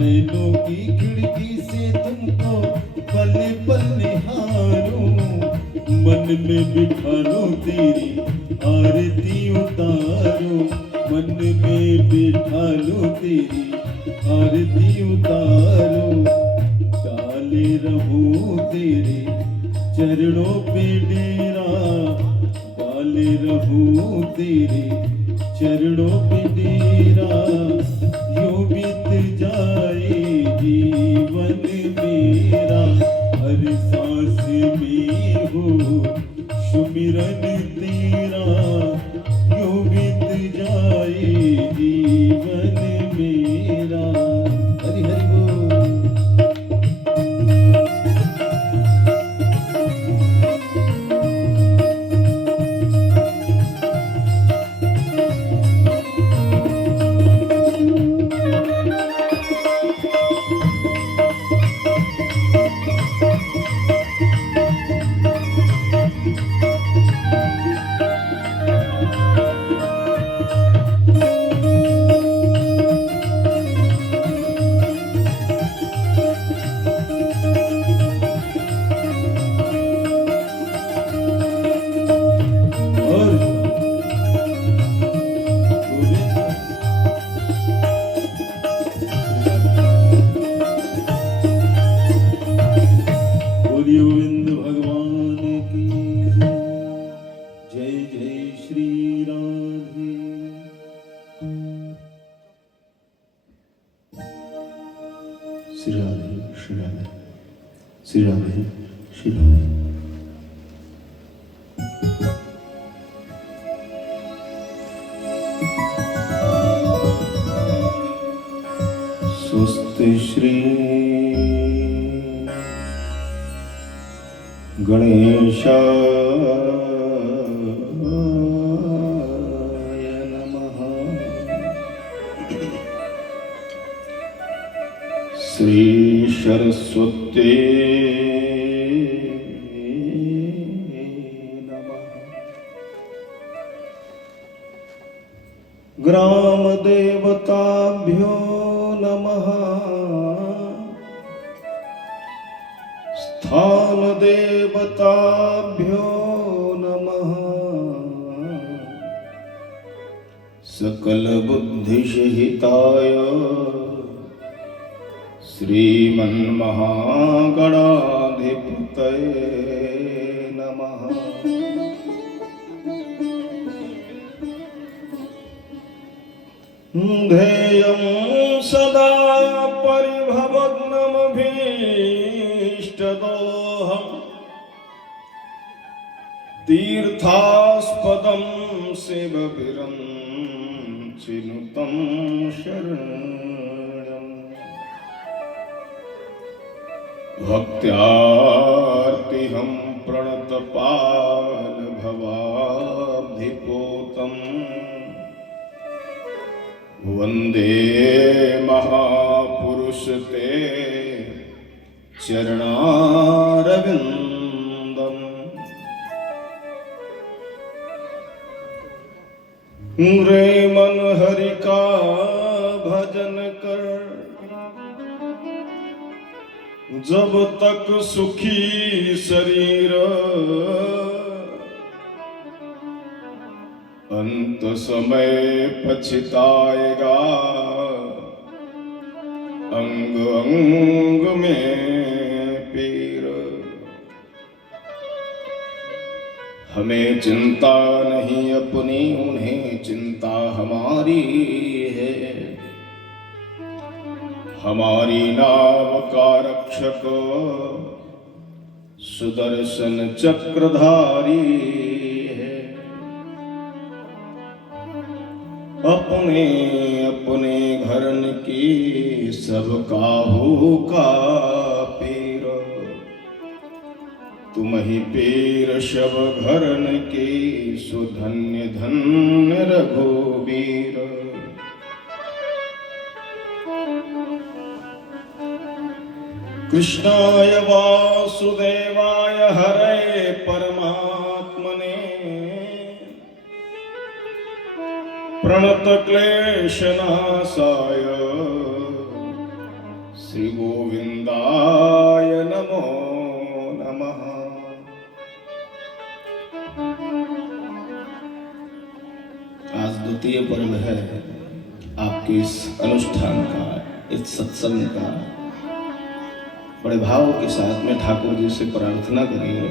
नैनों की खिड़की से तुमको पल पल निहारूं, मन में बिठा लूं तेरी आरती उतारूं, मन में बिठा लूं तेरी आरती उतारूं, डाले रहूं तेरे चरणों पे डेरा, डाले रहूं तेरे चरणों पे डेरा, यूं बीत जाए जीवन मेरा, हर सांस में हो सुमिरन तेरा, यूं बीत जाए जीवन मेरा। हरि हरि बोल। गोविंद भगवान की जय, जय श्री राधे। श्री राधे श्री राधे श्री राधे श्री राधे। स्वस्ति श्री गणेशाय नमः। श्री सरस्वती नमः। ग्राम देवताभ्यो नमः। स्थान देवताभ्यो नमः। सकल बुद्धिसहिताय श्रीमन्महागणाधिपतये नमः। ध्येयं सदा परिभवग्नमभीष्टदोहम् तीर्थास्पदं शिवविरञ्चिनुतं शरणं। भक्त्यार्तिहं प्रणतपालभवाब्धिपोतम् वन्दे महापुरुष ते चरणारविन्दम्। रे मन हरि का भजन कर, जब तक सुखी शरीर, अंत समय पछताएगा अंग अंग में पीर। हमें चिंता नहीं अपनी, उन्हें चिंता हमारी है। हमारी नाव का रक्षक सुदर्शन चक्रधारी है। अपने अपने घरन की सब काहू का पीर, तुम ही पीर शब घरन की सुधन्य धन्य रघुबीर। कृष्णाय वासुदेवाय हरे परमात्मने प्रणत क्लेशनाशाय द्वितीय पर्व है आपके इस अनुष्ठान का, इस सत्संग का। बड़े भाव के साथ में ठाकुर जी से प्रार्थना करिए,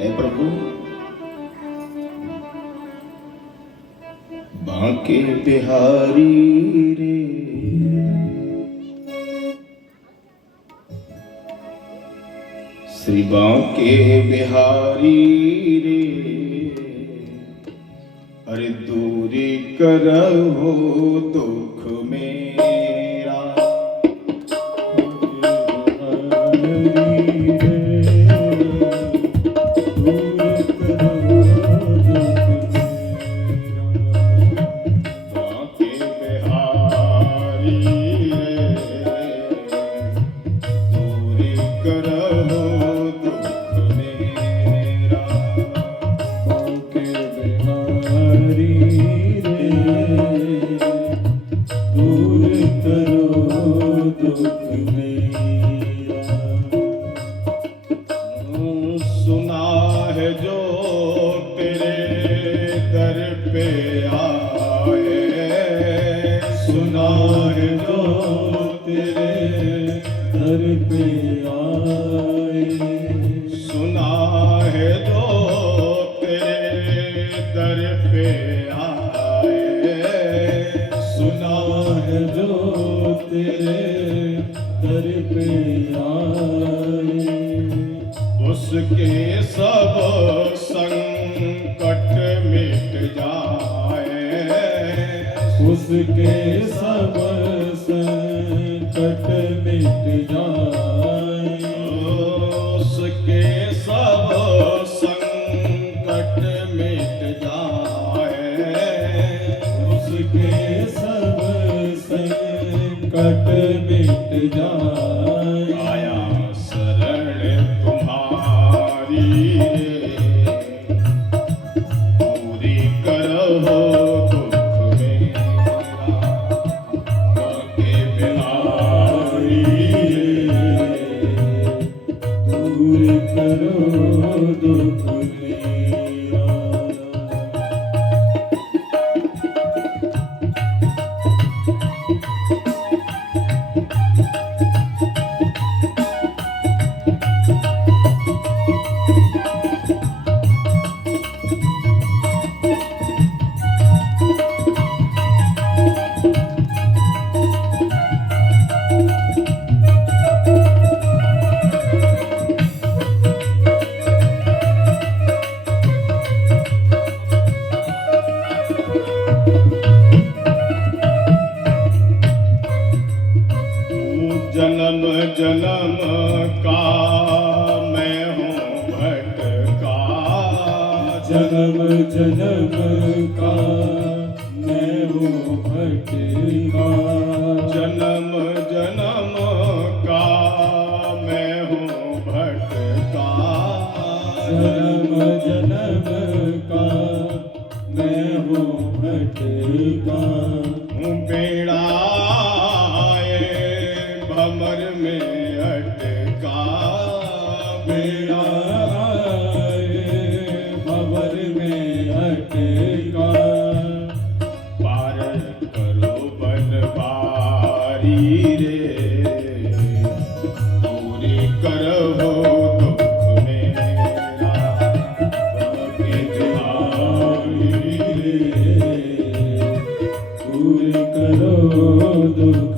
ऐ प्रभु बांके बिहारी रे, श्री बांके बिहारी रे, अरे दूरी करहो दुख मेरा। उसके सब संकट मिट जाए, उसके सब संकट मिट जाए, उसके सब संकट मिट जाए, उसके सब संकट मिट जाए। आया शरण तुम्हारी पूरी करहो दुख मेरा, बांके बिहारी दूर करो दुख मेरा। जन्म जन्म का मैं हूँ भटका, जन्म जन्म का मैं हूँ भटका, जन्म जन्म का मैं हूँ भटका, जन्म जन्म का मैं हूँ भटका। बेड़ा भंवर में अटका, बेड़ा भंवर में अटका, पार करो बनवारी रे, पूरी करहो दुख मेरा, बांके बिहारी रे, पूरी करो दुख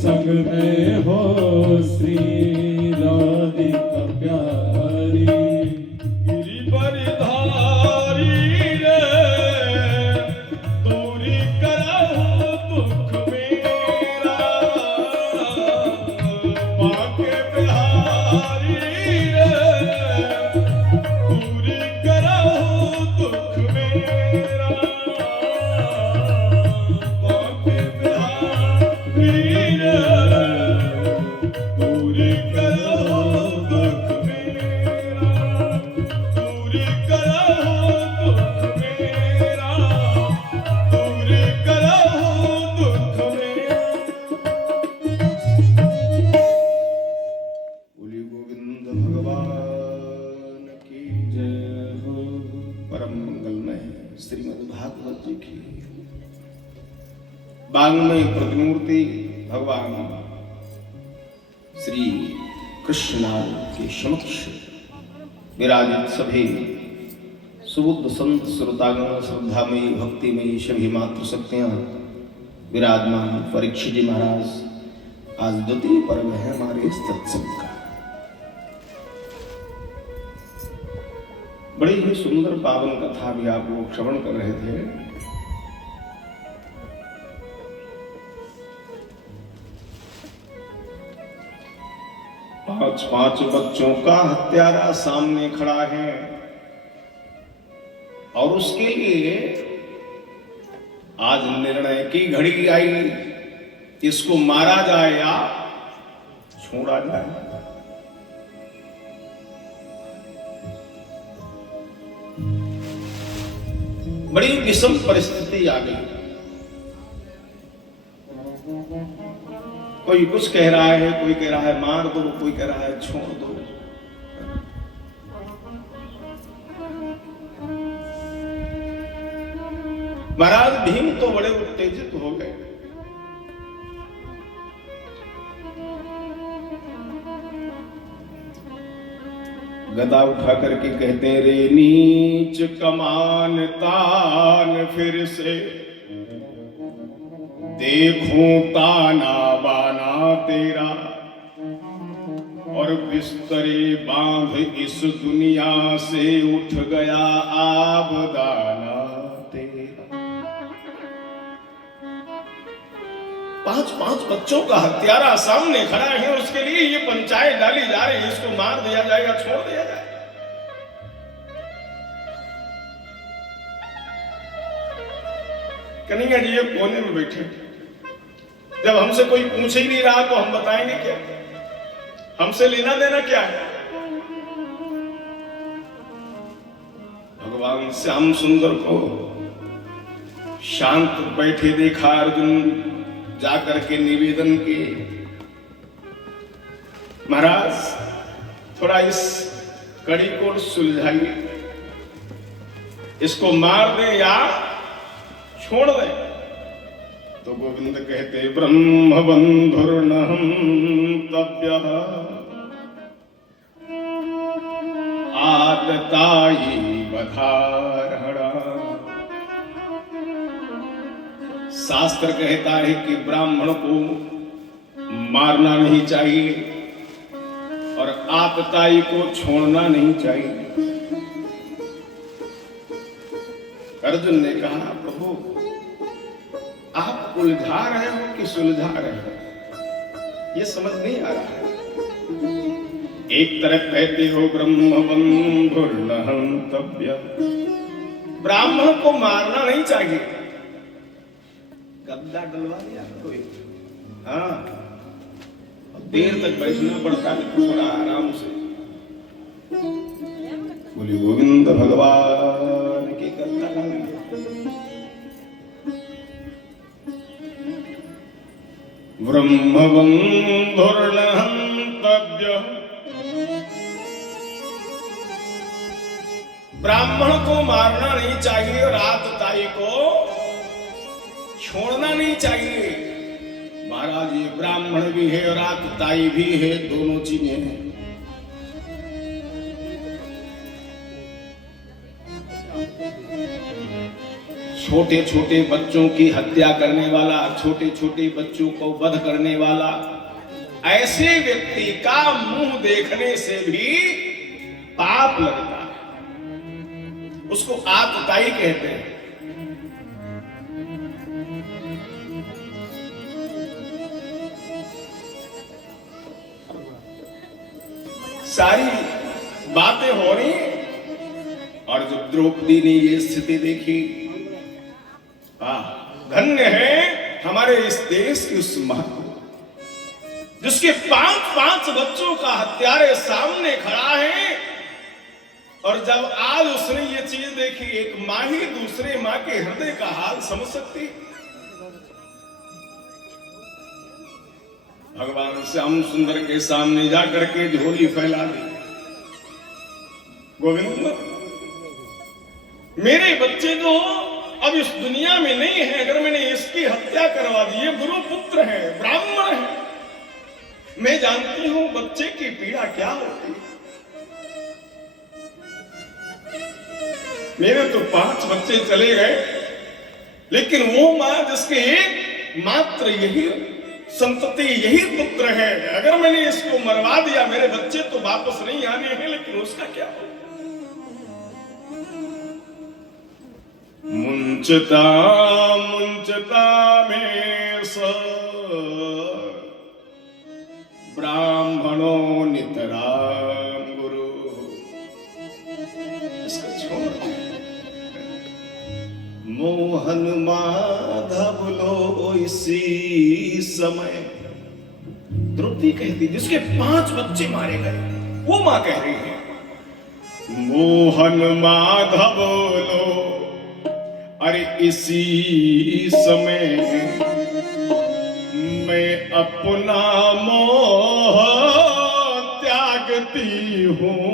संग में हो श्री राधिका प्यारी। गिरिवर धारी रे दूरी करहु दुख मेरा, बाके बिहारी रे दूरी करहु दुख मेरा, बाके बिहारी रे दूरी करहु दुख मेरा, दूरी करहु दुख मेरा, दूरी करहु दुख मेरा। बोलिए गोविंद भगवान की जय हो। परम मंगलमय श्रीमद् भागवत जी की वाङ्मय प्रतिमूर्ति भगवान श्री कृष्ण के समक्ष विराजित सभी सुबुद्ध संत श्रोतागण, श्रद्धामयी भक्तिमयी सभी मातृ शक्तियां विराजमान परीक्षित जी महाराज, आज द्वितीय पर्व है हमारे इस सत्संग का। बड़ी ही सुंदर पावन कथा भी आप लोग श्रवण कर रहे थे। पांच बच्चों का हत्यारा सामने खड़ा है और उसके लिए आज निर्णय की घड़ी आई, इसको मारा जाए या छोड़ा जाए। बड़ी विषम परिस्थिति आ गई। कोई कुछ कह रहा है, कोई कह रहा है मार दो, कोई कह रहा है छोड़ दो। महाराज भीम तो बड़े उत्तेजित हो गए। गदा उठा करके कहते हैं, रे नीच कमान तान फिर से देखूं ताना बाना तेरा, और बिस्तरे बांध इस दुनिया से उठ गया आबदाना तेरा। पांच बच्चों का हत्यारा सामने खड़ा है, उसके लिए ये पंचायत डाली जा रही है, इसको मार दिया जाएगा, छोड़ दिया जाएगा। कन्हैया जी ये कोने में बैठे, जब हमसे कोई पूछ ही नहीं रहा तो हम बताएंगे क्या? हमसे लेना देना क्या है? भगवान श्याम सुंदर को शांत बैठे देखा अर्जुन जाकर के निवेदन किए, महाराज थोड़ा इस कड़ी को सुलझाइए, इसको मार दें या छोड़ दें। तो गोविंद कहते, ब्रह्म बंधुर्नहं तप्यः आततायी बधारहणा। शास्त्र कहता है कि ब्राह्मण को मारना नहीं चाहिए और आतताई को छोड़ना नहीं चाहिए। अर्जुन ने कहा, प्रभु आप उलझा रहे हो कि सुलझा रहे हो, ये समझ नहीं आ रहा है। एक तरफ कहते हो ब्रह्म बंधुर्नहं तप्यः, ब्राह्मण को मारना नहीं चाहिए, गद्दा डलवा दिया कोई, हाँ देर तक बैठना पड़ता है, थोड़ा आराम से। बोली गोविंद भगवान की गद्दा डाल दिया। ब्रह्म बंधुर्नहं तप्यः, ब्राह्मण को मारना नहीं चाहिए और आतताई को छोड़ना नहीं चाहिए। महाराज ये ब्राह्मण भी है और आतताई भी है, दोनों चीजें हैं। छोटे छोटे बच्चों की हत्या करने वाला, छोटे छोटे बच्चों को वध करने वाला, ऐसे व्यक्ति का मुंह देखने से भी पाप लगता है, उसको आतताई कहते हैं। सारी बातें हो रही, और जब द्रौपदी ने ये स्थिति देखी, धन्य है हमारे इस देश की उस मां जिसके 5 बच्चों का हत्यारे सामने खड़ा है। और जब आज उसने ये चीज देखी, एक मां ही दूसरे मां के हृदय का हाल समझ सकती। भगवान श्याम सुंदर के सामने जाकर के झोली फैला दी, गोविंद मेरे बच्चे तो अब इस दुनिया में नहीं है, अगर मैंने इसकी हत्या करवा दी, ये गुरु पुत्र है, ब्राह्मण है, मैं जानती हूं बच्चे की पीड़ा क्या होती है। मेरे तो 5 बच्चे चले गए, लेकिन वो मां जिसके एक मात्र यही संतति, यही पुत्र है, अगर मैंने इसको मरवा दिया, मेरे बच्चे तो वापस नहीं आने हैं, लेकिन उसका क्या हो। मुंचता मुंचता में स ब्राह्मणो नितराम गुरु, इसको छोड़। मोहन माधव लो इसी समय, द्रौपदी कहती जिसके 5 बच्चे मारे गए, वो मां कह रही है मोहन माधव लो, अरे इसी समय मैं अपना मोह त्यागती हूँ।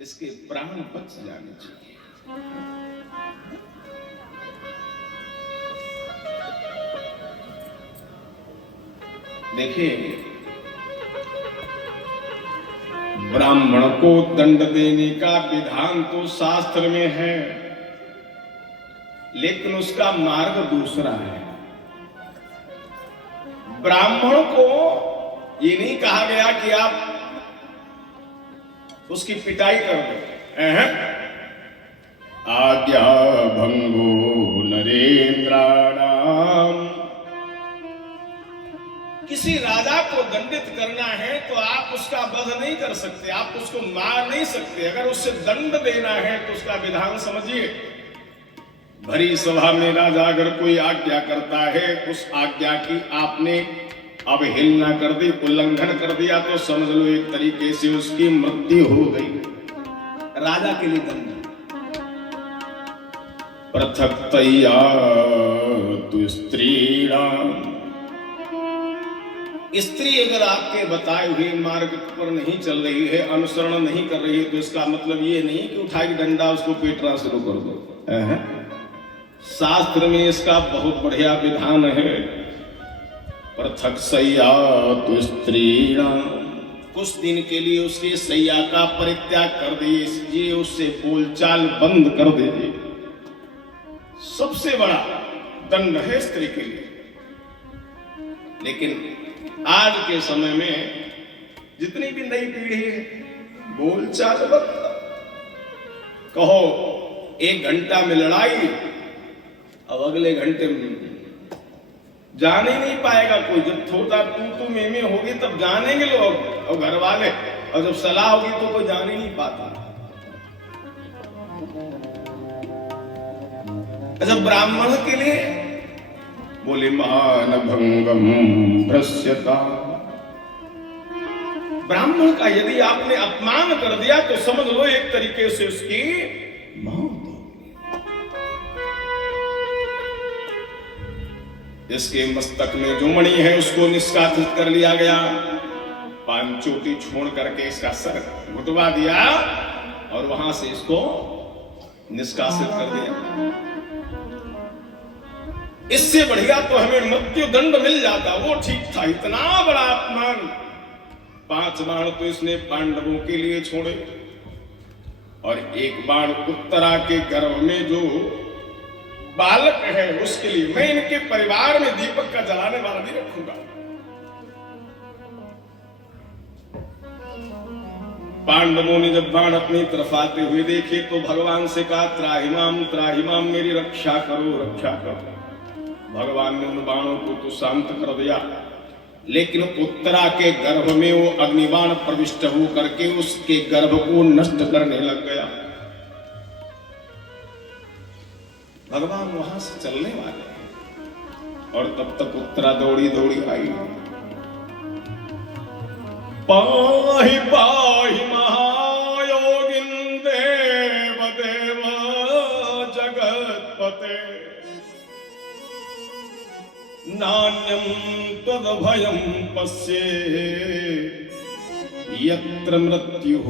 इसके प्राण बच जाने चाहिए। देखिए, ब्राह्मण को दंड देने का विधान तो शास्त्र में है, लेकिन उसका मार्ग दूसरा है। ब्राह्मण को ये नहीं कहा गया कि आप उसकी पिटाई कर दो। आज्ञा भंगो नरेंद्राणाम, किसी राजा को दंडित करना है तो आप उसका वध नहीं कर सकते, आप उसको मार नहीं सकते। अगर उससे दंड देना है तो उसका विधान समझिए। भरी सभा में राजा अगर कोई आज्ञा करता है, उस आज्ञा की आपने अवहेलना कर दी, उल्लंघन कर दिया, तो समझ लो एक तरीके से उसकी मृत्यु हो गई। राजा के लिए दंड। पृथक्तया तु स्त्रीणाम, स्त्री अगर आपके बताए हुए मार्ग पर नहीं चल रही है, अनुसरण नहीं कर रही है, तो इसका मतलब ये नहीं कि उठा के डंडा उसको पीटना शुरू कर दो। शास्त्र में इसका बहुत बढ़िया विधान है। पृथक सैया तो स्त्री, कुछ दिन के लिए उसके सैया का परित्याग कर दीजिए, उससे बोलचाल बंद कर दीजिए। सबसे बड़ा दंड है स्त्री के लिए। लेकिन आज के समय में जितनी भी नई पीढ़ी है, बोलचाल बंद। कहो 1 घंटा में लड़ाई, अब अगले घंटे में जान ही नहीं पाएगा कोई। जब थोड़ा तू में होगी तब जानेंगे लोग और घर वाले, और जब सलाह होगी तो कोई जान ही नहीं पाता। अच्छा, ब्राह्मण के लिए बोले मान भंगम भ्रस्यता। ब्राह्मण का यदि आपने अपमान कर दिया तो समझ लो एक तरीके से उसकी मौत। इसके मस्तक में जो मणि है उसको निष्कासित कर लिया गया, 5 चोटी छोड़ करके इसका सर घुटवा दिया और वहां से इसको निष्कासित कर दिया। इससे बढ़िया तो हमें मृत्यु दंड मिल जाता, वो ठीक था। इतना बड़ा अपमान। 5 बाण तो इसने पांडवों के लिए छोड़े और 1 बाण उत्तरा के गर्भ में जो बालक है उसके लिए। मैं इनके परिवार में दीपक का जलाने वाला नहीं रखूंगा। पांडवों ने जब बाण अपनी तरफ आते हुए देखे तो भगवान से कहा त्राहिमाम, मेरी रक्षा करो, रक्षा करो। भगवान ने उन बाणों को तो शांत कर दिया, लेकिन उत्तरा के गर्भ में वो अग्निबाण प्रविष्ट हो करके उसके गर्भ को नष्ट करने लग गया। भगवान वहां से चलने वाले हैं और तब तक उत्तरा दौड़ी दौड़ी आई। पाहि पाहि महायोगिन देव देव जगतपते, नान्यं तदभयं पश्ये यत्र मृत्युः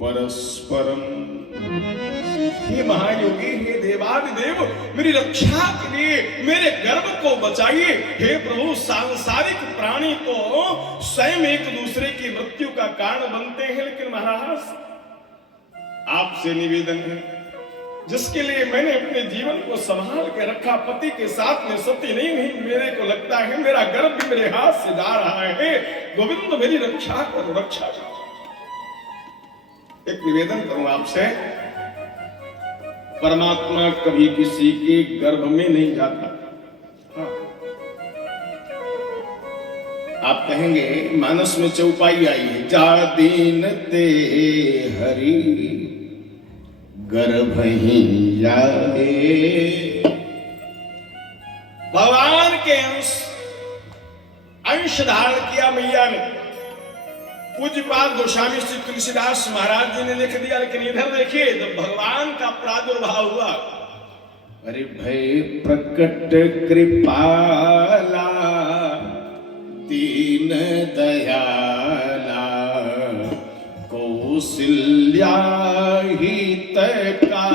परस्परम। हे महायोगी, हे देवादिदेव, मेरी रक्षा के लिए मेरे गर्भ को बचाइए। हे प्रभु, सांसारिक प्राणी तो स्वयं एक दूसरे की मृत्यु का कारण बनते हैं, लेकिन महाराज आपसे निवेदन है, जिसके लिए मैंने अपने जीवन को संभाल के रखा, पति के साथ में सती नहीं हुई, मेरे को लगता है मेरा गर्भ भी मेरे हाथ से जा रहा है। गोविंद, मेरी रक्षा करो, रक्षा करो। एक निवेदन करूं आपसे, परमात्मा कभी किसी के गर्भ में नहीं जाता। हाँ। आप कहेंगे मानस में चौपाई आई है, जा दीन ते हरि गर्भ ही जाए। भगवान के अंश धारण किया मैया ने। पूज्यपाद गोस्वामी श्री तुलसीदास महाराज जी ने लिख दिया, लेकिन इधर देखिए जब भगवान का प्रादुर्भाव हुआ, अरे भय प्रकट कृपाला दीन दयाला कौशल्या हित का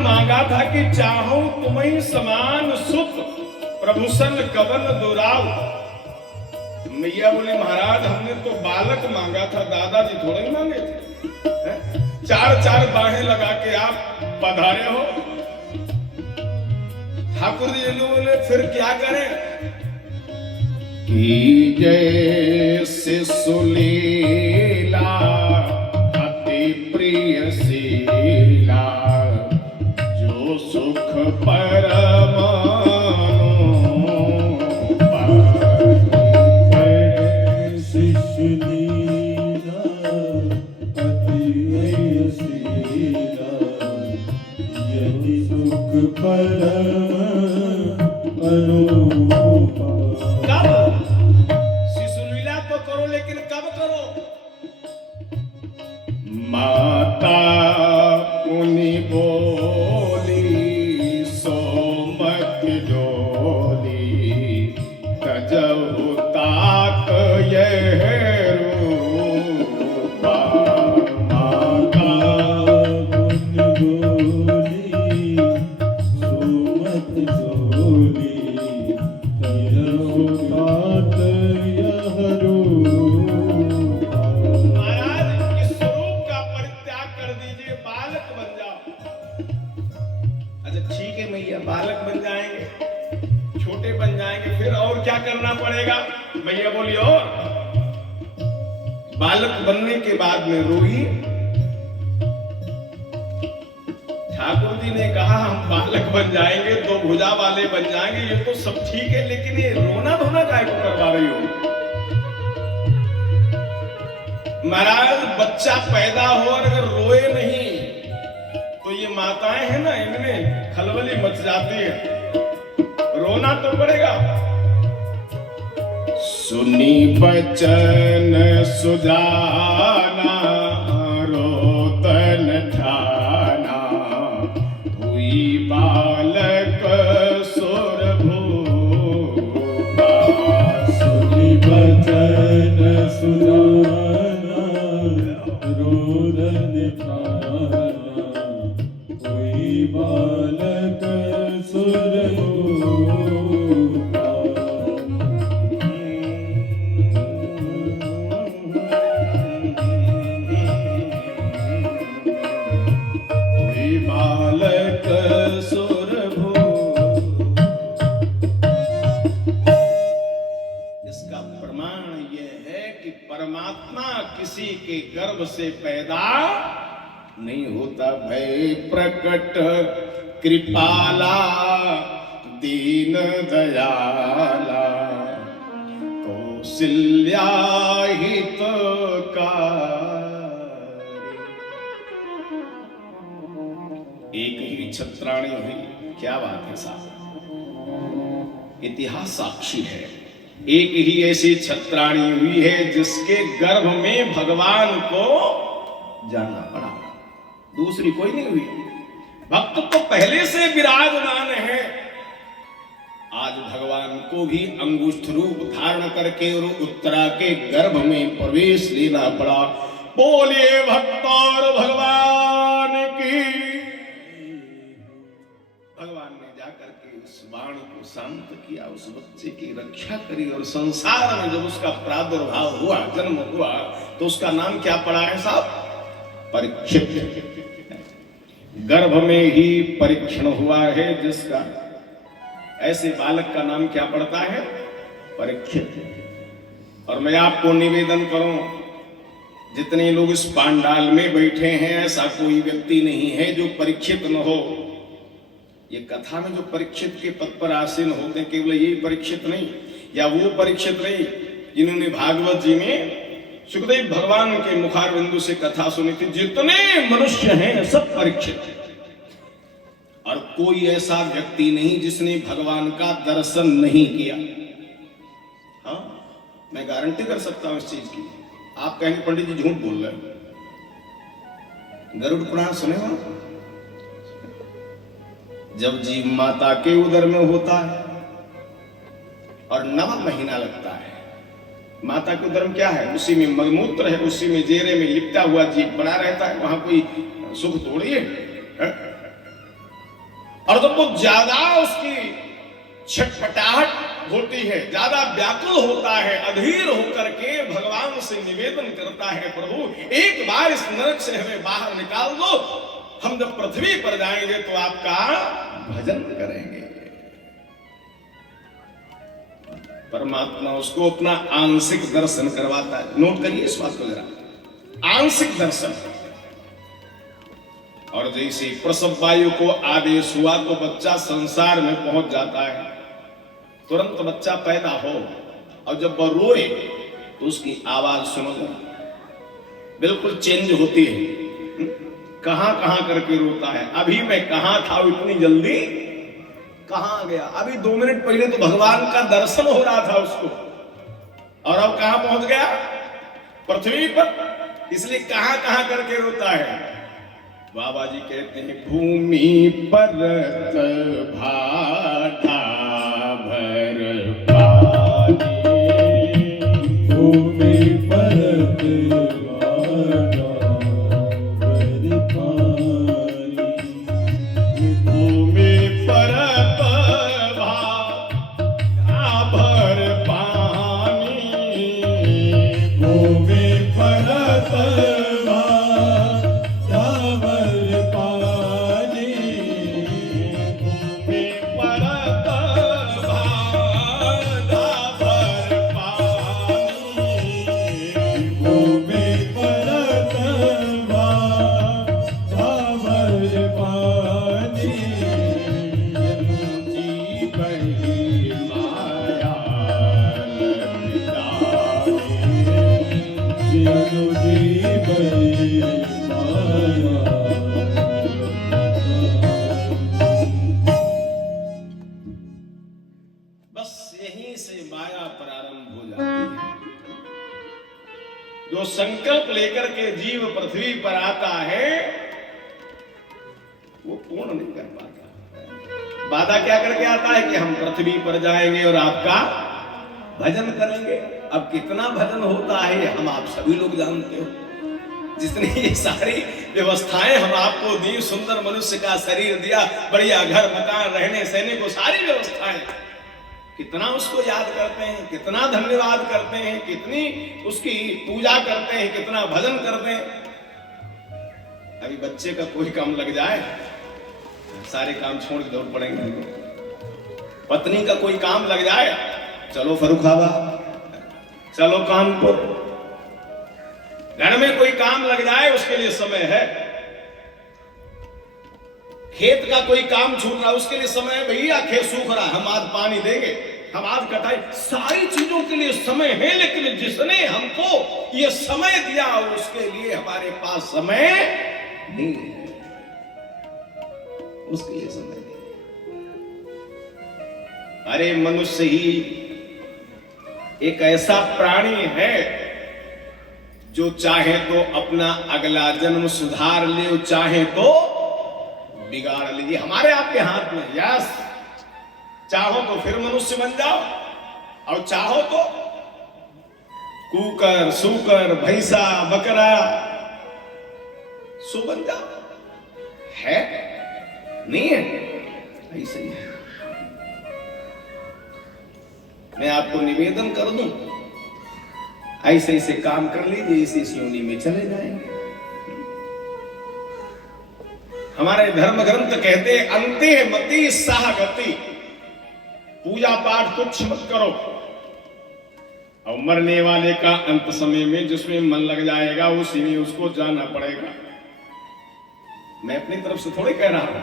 मांगा था कि चाहूं तुम्हें समान सुख प्रभुसन कवन दुराव। मैया बोली महाराज हमने तो बालक मांगा था, दादाजी थोड़े ही मांगे थे। हैं? चार चार बाहें लगा के आप पधारे हो। ठाकुर जी ने बोले फिर क्या करें? कि जैसे सुलीला अति प्रिय शीला, जो सुख परम शिशुलीला तो करो, लेकिन कब करो? माता पुनि बोली सो मत डोली, तजहु तात यह रूपा। माता पुनि बोली सो मत डोली, तजहु तात यह रूपा। महाराज इस स्वरूप का परित्याग कर दीजिए, बालक बन जाओ। अच्छा ठीक है मैया, बालक बन जाएंगे, छोटे बन जाएंगे, फिर और क्या करना पड़ेगा? मैया बोली और बालक बनने के बाद में रोई। ठाकुर जी ने कहा हम बालक बन जाएंगे, दो भुजा वाले बन जाएंगे, ये तो सब ठीक है, लेकिन ये रोना धोना काहे को करवा रही हो? महाराज बच्चा पैदा हो और अगर रोए नहीं तो ये माताएं हैं ना, इनमें खलबली मच जाती है, रोना तो पड़ेगा। सुनी बचन सुजाना, रोदन ठाना, हुई बालक सुर भूपा। सुनी बचन सुजाना, रोदन ठाना, हुई बालक सुर भूपा। हुई बालक सुर भूपा। इसका प्रमाण यह है कि परमात्मा किसी के गर्भ से पैदा नहीं होता। भय प्रकट कृपाला दीन दयाला, कौशल्या हितकारी। एक ही छत्राणी हुई, क्या बात है साहब, इतिहास साक्षी है। एक ही ऐसी छत्राणी हुई है जिसके गर्भ में भगवान को जाना पड़ा, दूसरी कोई नहीं हुई। भक्त तो पहले से विराजमान है, आज भगवान को भी अंगुष्ठ रूप धारण करके और उत्तरा के गर्भ में प्रवेश लेना पड़ा। बोलिए भक्त और भगवान की। भगवान ने जाकर के उस बाण को शांत किया, उस बच्चे की रक्षा करी, और संसार में जब उसका प्रादुर्भाव हुआ, जन्म हुआ, तो उसका नाम क्या पड़ा है साहब? परीक्षित। गर्भ में ही परीक्षण हुआ है जिसका, ऐसे बालक का नाम क्या पड़ता है? परीक्षित। और मैं आपको निवेदन करूं, जितने लोग इस पांडाल में बैठे हैं, ऐसा कोई व्यक्ति नहीं है जो परीक्षित न हो। ये कथा में जो परीक्षित के पद पर आसीन होते हैं, केवल यही परीक्षित नहीं, या वो परीक्षित नहीं जिन्होंने भागवत जी में सुखदेव भगवान के मुखारबिंदु से कथा सुनी थी। जितने मनुष्य हैं सब परीक्षित, और कोई ऐसा व्यक्ति नहीं जिसने भगवान का दर्शन नहीं किया। हाँ, मैं गारंटी कर सकता हूं इस चीज की। आप कहेंगे पंडित जी झूठ बोल रहे हैं, गरुड़ पुराण सुने हो? जब जीव माता के उदर में होता है और 9 महीना लगता है, माता के उदर में क्या है? उसी में मलमूत्र है, उसी में जेरे में लिपटा हुआ जीव पड़ा रहता है, वहां कोई सुख थोड़ी है। और जब वो ज्यादा उसकी छटपटाहट होती है, ज्यादा व्याकुल होता है, अधीर होकर के भगवान से निवेदन करता है, प्रभु एक बार इस नरक से हमें बाहर निकाल दो, हम जब पृथ्वी पर जाएंगे तो आपका भजन करेंगे। परमात्मा उसको अपना आंशिक दर्शन करवाता है। नोट करिए इस बात को जरा, आंशिक दर्शन। और जैसे प्रसव वायु को आदेश हुआ तो बच्चा संसार में पहुंच जाता है, तुरंत बच्चा पैदा हो और जब वह रोए तो उसकी आवाज सुनो, बिल्कुल चेंज होती है। कहां कहां करके रोता है, अभी मैं कहां था इतनी जल्दी कहां गया, अभी 2 मिनट पहले तो भगवान का दर्शन हो रहा था उसको, और अब कहां पहुंच गया, पृथ्वी पर। इसलिए कहां कहां करके रोता है। बाबा जी कहते हैं भूमि परत भाटा भर पानी, भूमि परत भाटा भर पानी, भूमि परत भाटा भर पानी, भूमि परत जो संकल्प लेकर के जीव पृथ्वी पर आता है वो पूर्ण नहीं कर पाता। वादा क्या करके आता है कि हम पृथ्वी पर जाएंगे और आपका भजन करेंगे। अब कितना भजन होता है हम आप सभी लोग जानते हो। जितनी ये सारी व्यवस्थाएं हम आपको दी, सुंदर मनुष्य का शरीर दिया, बढ़िया घर मकान, रहने सहने को सारी व्यवस्थाएं, कितना उसको याद करते हैं, कितना धन्यवाद करते हैं, कितनी उसकी पूजा करते हैं, कितना भजन करते हैं। अभी बच्चे का कोई काम लग जाए सारे काम छोड़ के दौड़ पड़ेंगे। पत्नी का कोई काम लग जाए, चलो फर्रुखाबाद, चलो कानपुर। घर में कोई काम लग जाए उसके लिए समय है। खेत का कोई काम छूट रहा उसके लिए समय है, भैया खेत सूख रहा हम आज पानी देंगे, हम आज कटाई, सारी चीजों के लिए समय है। लेकिन जिसने हमको ये समय दिया उसके लिए हमारे पास समय नहीं है, उसके लिए समय नहीं। अरे मनुष्य ही एक ऐसा प्राणी है जो चाहे तो अपना अगला जन्म सुधार ले, चाहे तो बिगाड़ लीजिए, हमारे आपके हाथ में। यस, चाहो तो फिर मनुष्य बन जाओ और चाहो तो कुकर, सूकर, भैंसा, बकरा सो बन जाओ। है नहीं है, ऐसे ही है। मैं आपको निवेदन कर दूं, ऐसे ऐसे काम कर लीजिए, इस योनि में चले जाएंगे। हमारे धर्म ग्रंथ कहते हैं अंते मति साह गति, पूजा पाठ कुछ मत करो, और मरने वाले का अंत समय में जिसमें मन लग जाएगा उसी में उसको जाना पड़ेगा। मैं अपनी तरफ से थोड़ी कह रहा हूं।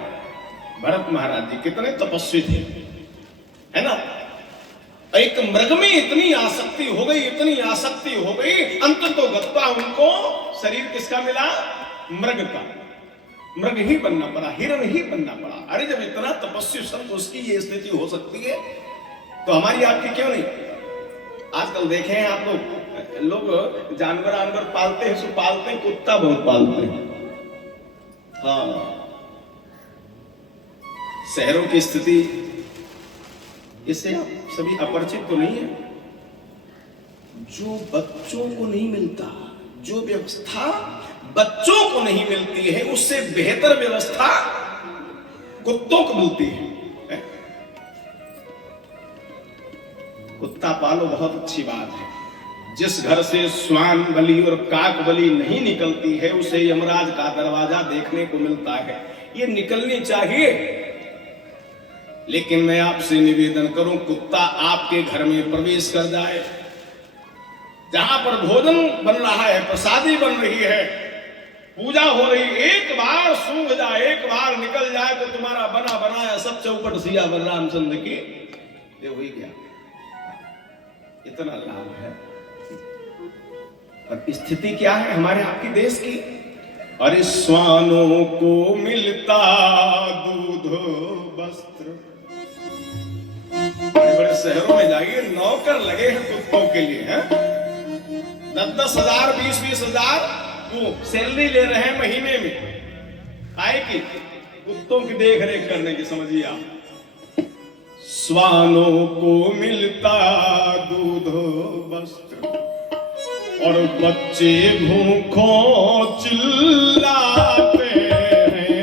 भरत महाराज जी कितने तपस्वी थे, है ना। एक मृग में इतनी आसक्ति हो गई, इतनी आसक्ति हो गई, अंत तो गत्वा उनको शरीर किसका मिला, मृग का। मृग ही बनना पड़ा, हिरण ही बनना पड़ा। अरे जब इतना तपस्वी संत उसकी ये स्थिति हो सकती है तो हमारी आपकी क्यों नहीं। आजकल देखे हैं आप लोग जानवर पालते हैं, सो पालते हैं, कुत्ता बहुत पालते हैं। हाँ, शहरों की स्थिति इससे आप सभी अपरिचित तो नहीं है। जो बच्चों को नहीं मिलता, जो व्यवस्था बच्चों को नहीं मिलती है, उससे बेहतर व्यवस्था कुत्तों को मिलती है। कुत्ता पालो बहुत अच्छी बात है। जिस घर से श्वान बलि और काक बलि नहीं निकलती है उसे यमराज का दरवाजा देखने को मिलता है, ये निकलनी चाहिए। लेकिन मैं आपसे निवेदन करूं, कुत्ता आपके घर में प्रवेश कर जाए, जहां पर भोजन बन रहा है, प्रसादी बन रही है, पूजा हो रही, एक बार सूंघ जाए, एक बार निकल जाए तो तुम्हारा बना बनाया सब चौपट सिया बलरामचंद्र की ये हो ही गया। इतना लाभ है। और स्थिति क्या है हमारे आपके देश की? अरे श्वानों को मिलता दूध वस्त्र। बड़े बड़े शहरों में जाइए, नौकर लगे हैं कुत्तों के लिए, हैं 10-10 हजार 20-20 हजार वो सैलरी ले रहे हैं महीने में, आए कि कुत्तों की देख रेख करने की। समझिए आप, श्वानों को मिलता दूध वस्त्र और बच्चे भूखों चिल्लाते हैं।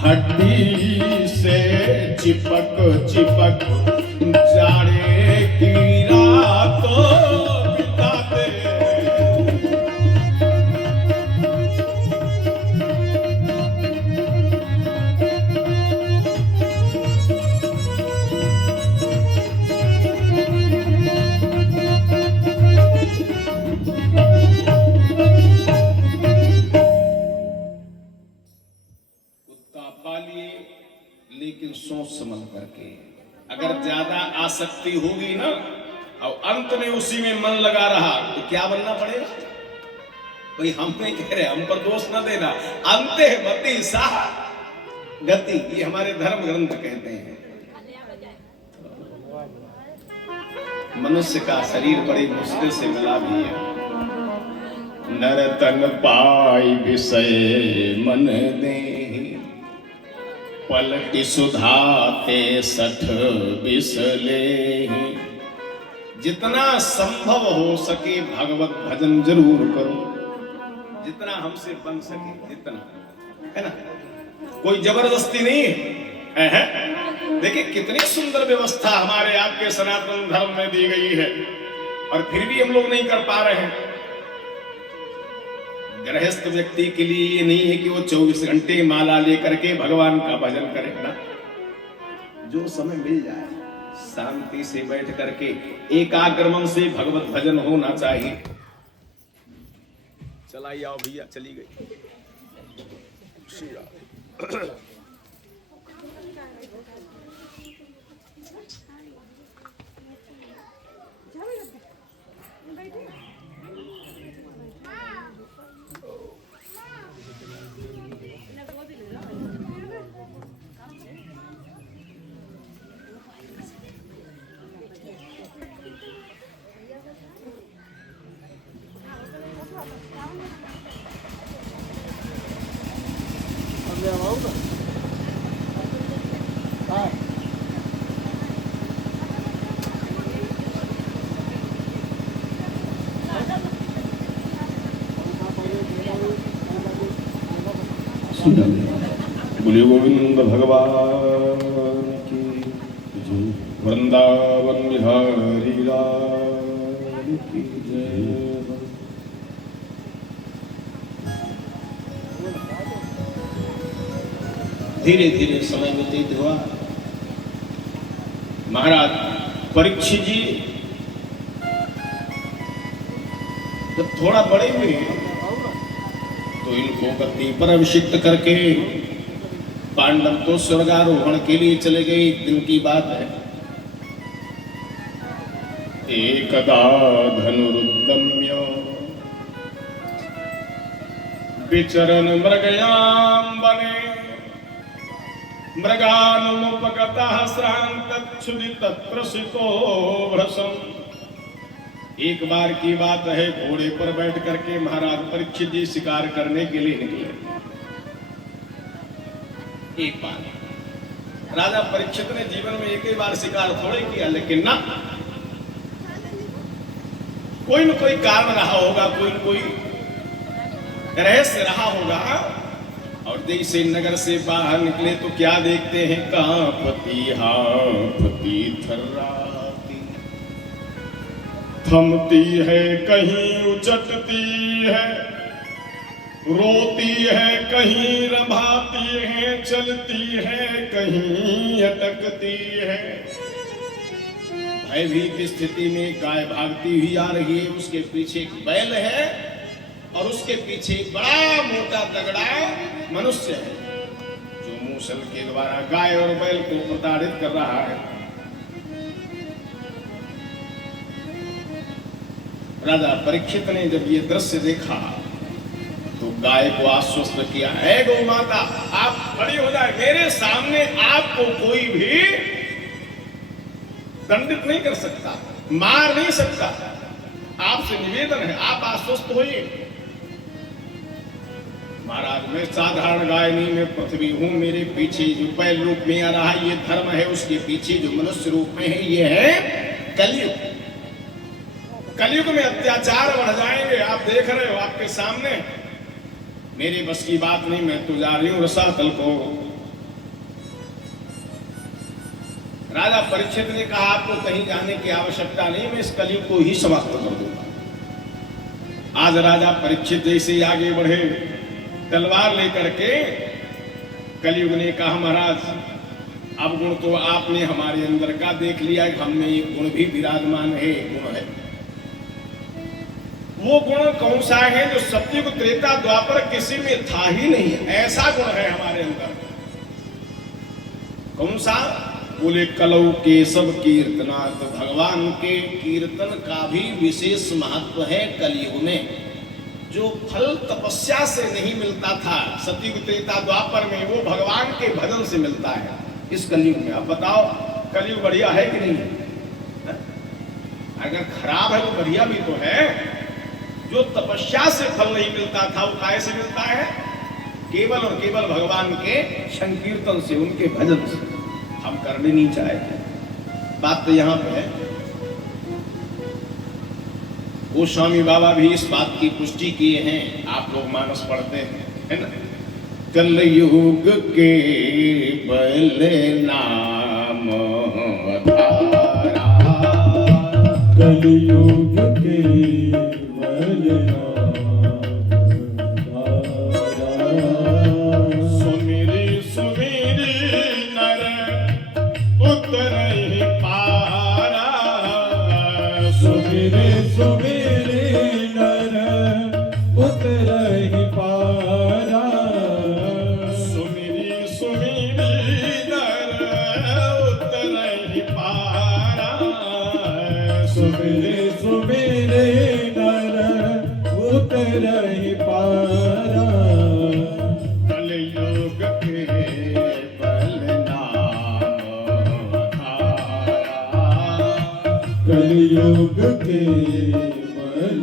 हड्डी से चिपक चिपक जाड़े की रातों बिताते। लेकिन सोच समझ करके, अगर ज्यादा आसक्ति होगी ना और अंत में उसी में मन लगा रहा तो क्या बनना पड़ेगा? भाई हम नहीं कह रहे, हम पर दोष न देना। अंते मति साह गति, ये हमारे धर्म ग्रंथ कहते हैं। मनुष्य का शरीर बड़ी मुश्किल से मिला भी है। नरतन पाई विषय मन दे, पलटि सुधाते 60 बिसले। जितना संभव हो सके भगवत भजन जरूर करो, जितना हमसे बन सके, जितना, है ना? कोई जबरदस्ती नहीं है। देखिए कितनी सुंदर व्यवस्था हमारे आपके सनातन धर्म में दी गई है, और फिर भी हम लोग नहीं कर पा रहे हैं। गृहस्थ व्यक्ति के लिए ये नहीं है कि वो 24 घंटे माला लेकर के भगवान का भजन करे ना। जो समय मिल जाए शांति से बैठ करके एकाग्र मन से भगवत भजन होना चाहिए। चलाई आओ भैया, चली गई। बोलिए गोविंद भगवान की जय। वृंदावन बिहारी लाल की जय। धीरे धीरे समय व्यतीत हुआ। महाराज परीक्षित जी जब थोड़ा बड़े हुए तो इनको गद्दी पर अभिषिक्त करके पांडव तो स्वर्गारोहण के लिए चले गए। एक दिन की बात है, एकदा धनुरुद्दम्य विचरन् मृगयां वने मृगानुमुपगतः श्रान्तच्छुदितप्रसितो भ्रशम्। एक बार की बात है, घोड़े पर बैठ करके महाराज परीक्षित जी शिकार करने के लिए निकले। एक बार राजा परीक्षित ने जीवन में एक ही बार शिकार थोड़े किया, लेकिन ना कोई कारण रहा होगा, कोई न कोई रहस्य रहा होगा। और जैसे नगर से बाहर निकले तो क्या देखते हैं, कांपती हांफती थर्राती, थमती है कहीं उचटती है, रोती है कहीं रभाती है, चलती है कहीं अटकती है। भयभीत स्थिति में गाय भागती हुई आ रही है, उसके पीछे एक बैल है और उसके पीछे बड़ा मोटा तगड़ा मनुष्य है जो मूसल के द्वारा गाय और बैल को प्रताड़ित कर रहा है। राजा परीक्षित ने जब ये दृश्य देखा तो गाय को आश्वस्त किया, है गौ माता आप खड़ी हो जाए, मेरे सामने आपको कोई भी दंडित नहीं कर सकता, मार नहीं सकता, आपसे निवेदन है आप आश्वस्त होइए। महाराज मैं साधारण गाय नहीं, मैं पृथ्वी हूं, मेरे पीछे जो बैल रूप में आ रहा है ये धर्म है, उसके पीछे जो मनुष्य रूप में है ये है कलयुग। कलयुग में अत्याचार बढ़ जाएंगे, आप देख रहे हो आपके सामने, मेरी बस की बात नहीं, मैं तो जा रही हूं रसातल को। राजा परीक्षित ने कहा आपको कहीं जाने की आवश्यकता नहीं, मैं इस कलयुग को ही समाप्त कर दूंगा। आज राजा परीक्षित जैसे ही आगे बढ़े तलवार लेकर के, कलयुग ने कहा महाराज अब गुण तो आपने हमारे अंदर का देख लिया, हम में एक गुण भी विराजमान है, गुण है। वो गुण कौन सा है जो सत्युग त्रेता द्वापर किसी में था ही नहीं है, ऐसा गुण है हमारे अंदर। कौन सा? बोले कलौ केशव कीर्तनात्, भगवान के कीर्तन का भी विशेष महत्व है कलयुग में। जो फल तपस्या से नहीं मिलता था सतयुग त्रेता द्वापर में, वो भगवान के भजन से मिलता है इस कलयुग में। अब बताओ कलयुग बढ़िया है कि नहीं है? अगर खराब है तो बढ़िया भी तो है। जो तपस्या से फल नहीं मिलता था वो काय से मिलता है? केवल और केवल भगवान के संकीर्तन से, उनके भजन से। हम करने नहीं चाहते, बात तो यहां पे है। गोस्वामी बाबा भी इस बात की पुष्टि किए हैं, आप लोग मानस पढ़ते हैं, है ना? कलयुग के बल नाम धारा, कलयुग के बल नाम धारा, सुमिरी सुमिरी नर उतरहि पारा, सुमिरे सुमिरे नर उतरहि पारा, सुमिरी सुमिरी नर उतरहि पारा, सुमिरे सुमिरे नर उतरहि पारा, कलयुग के बल नाम धारा, कलयुग के बल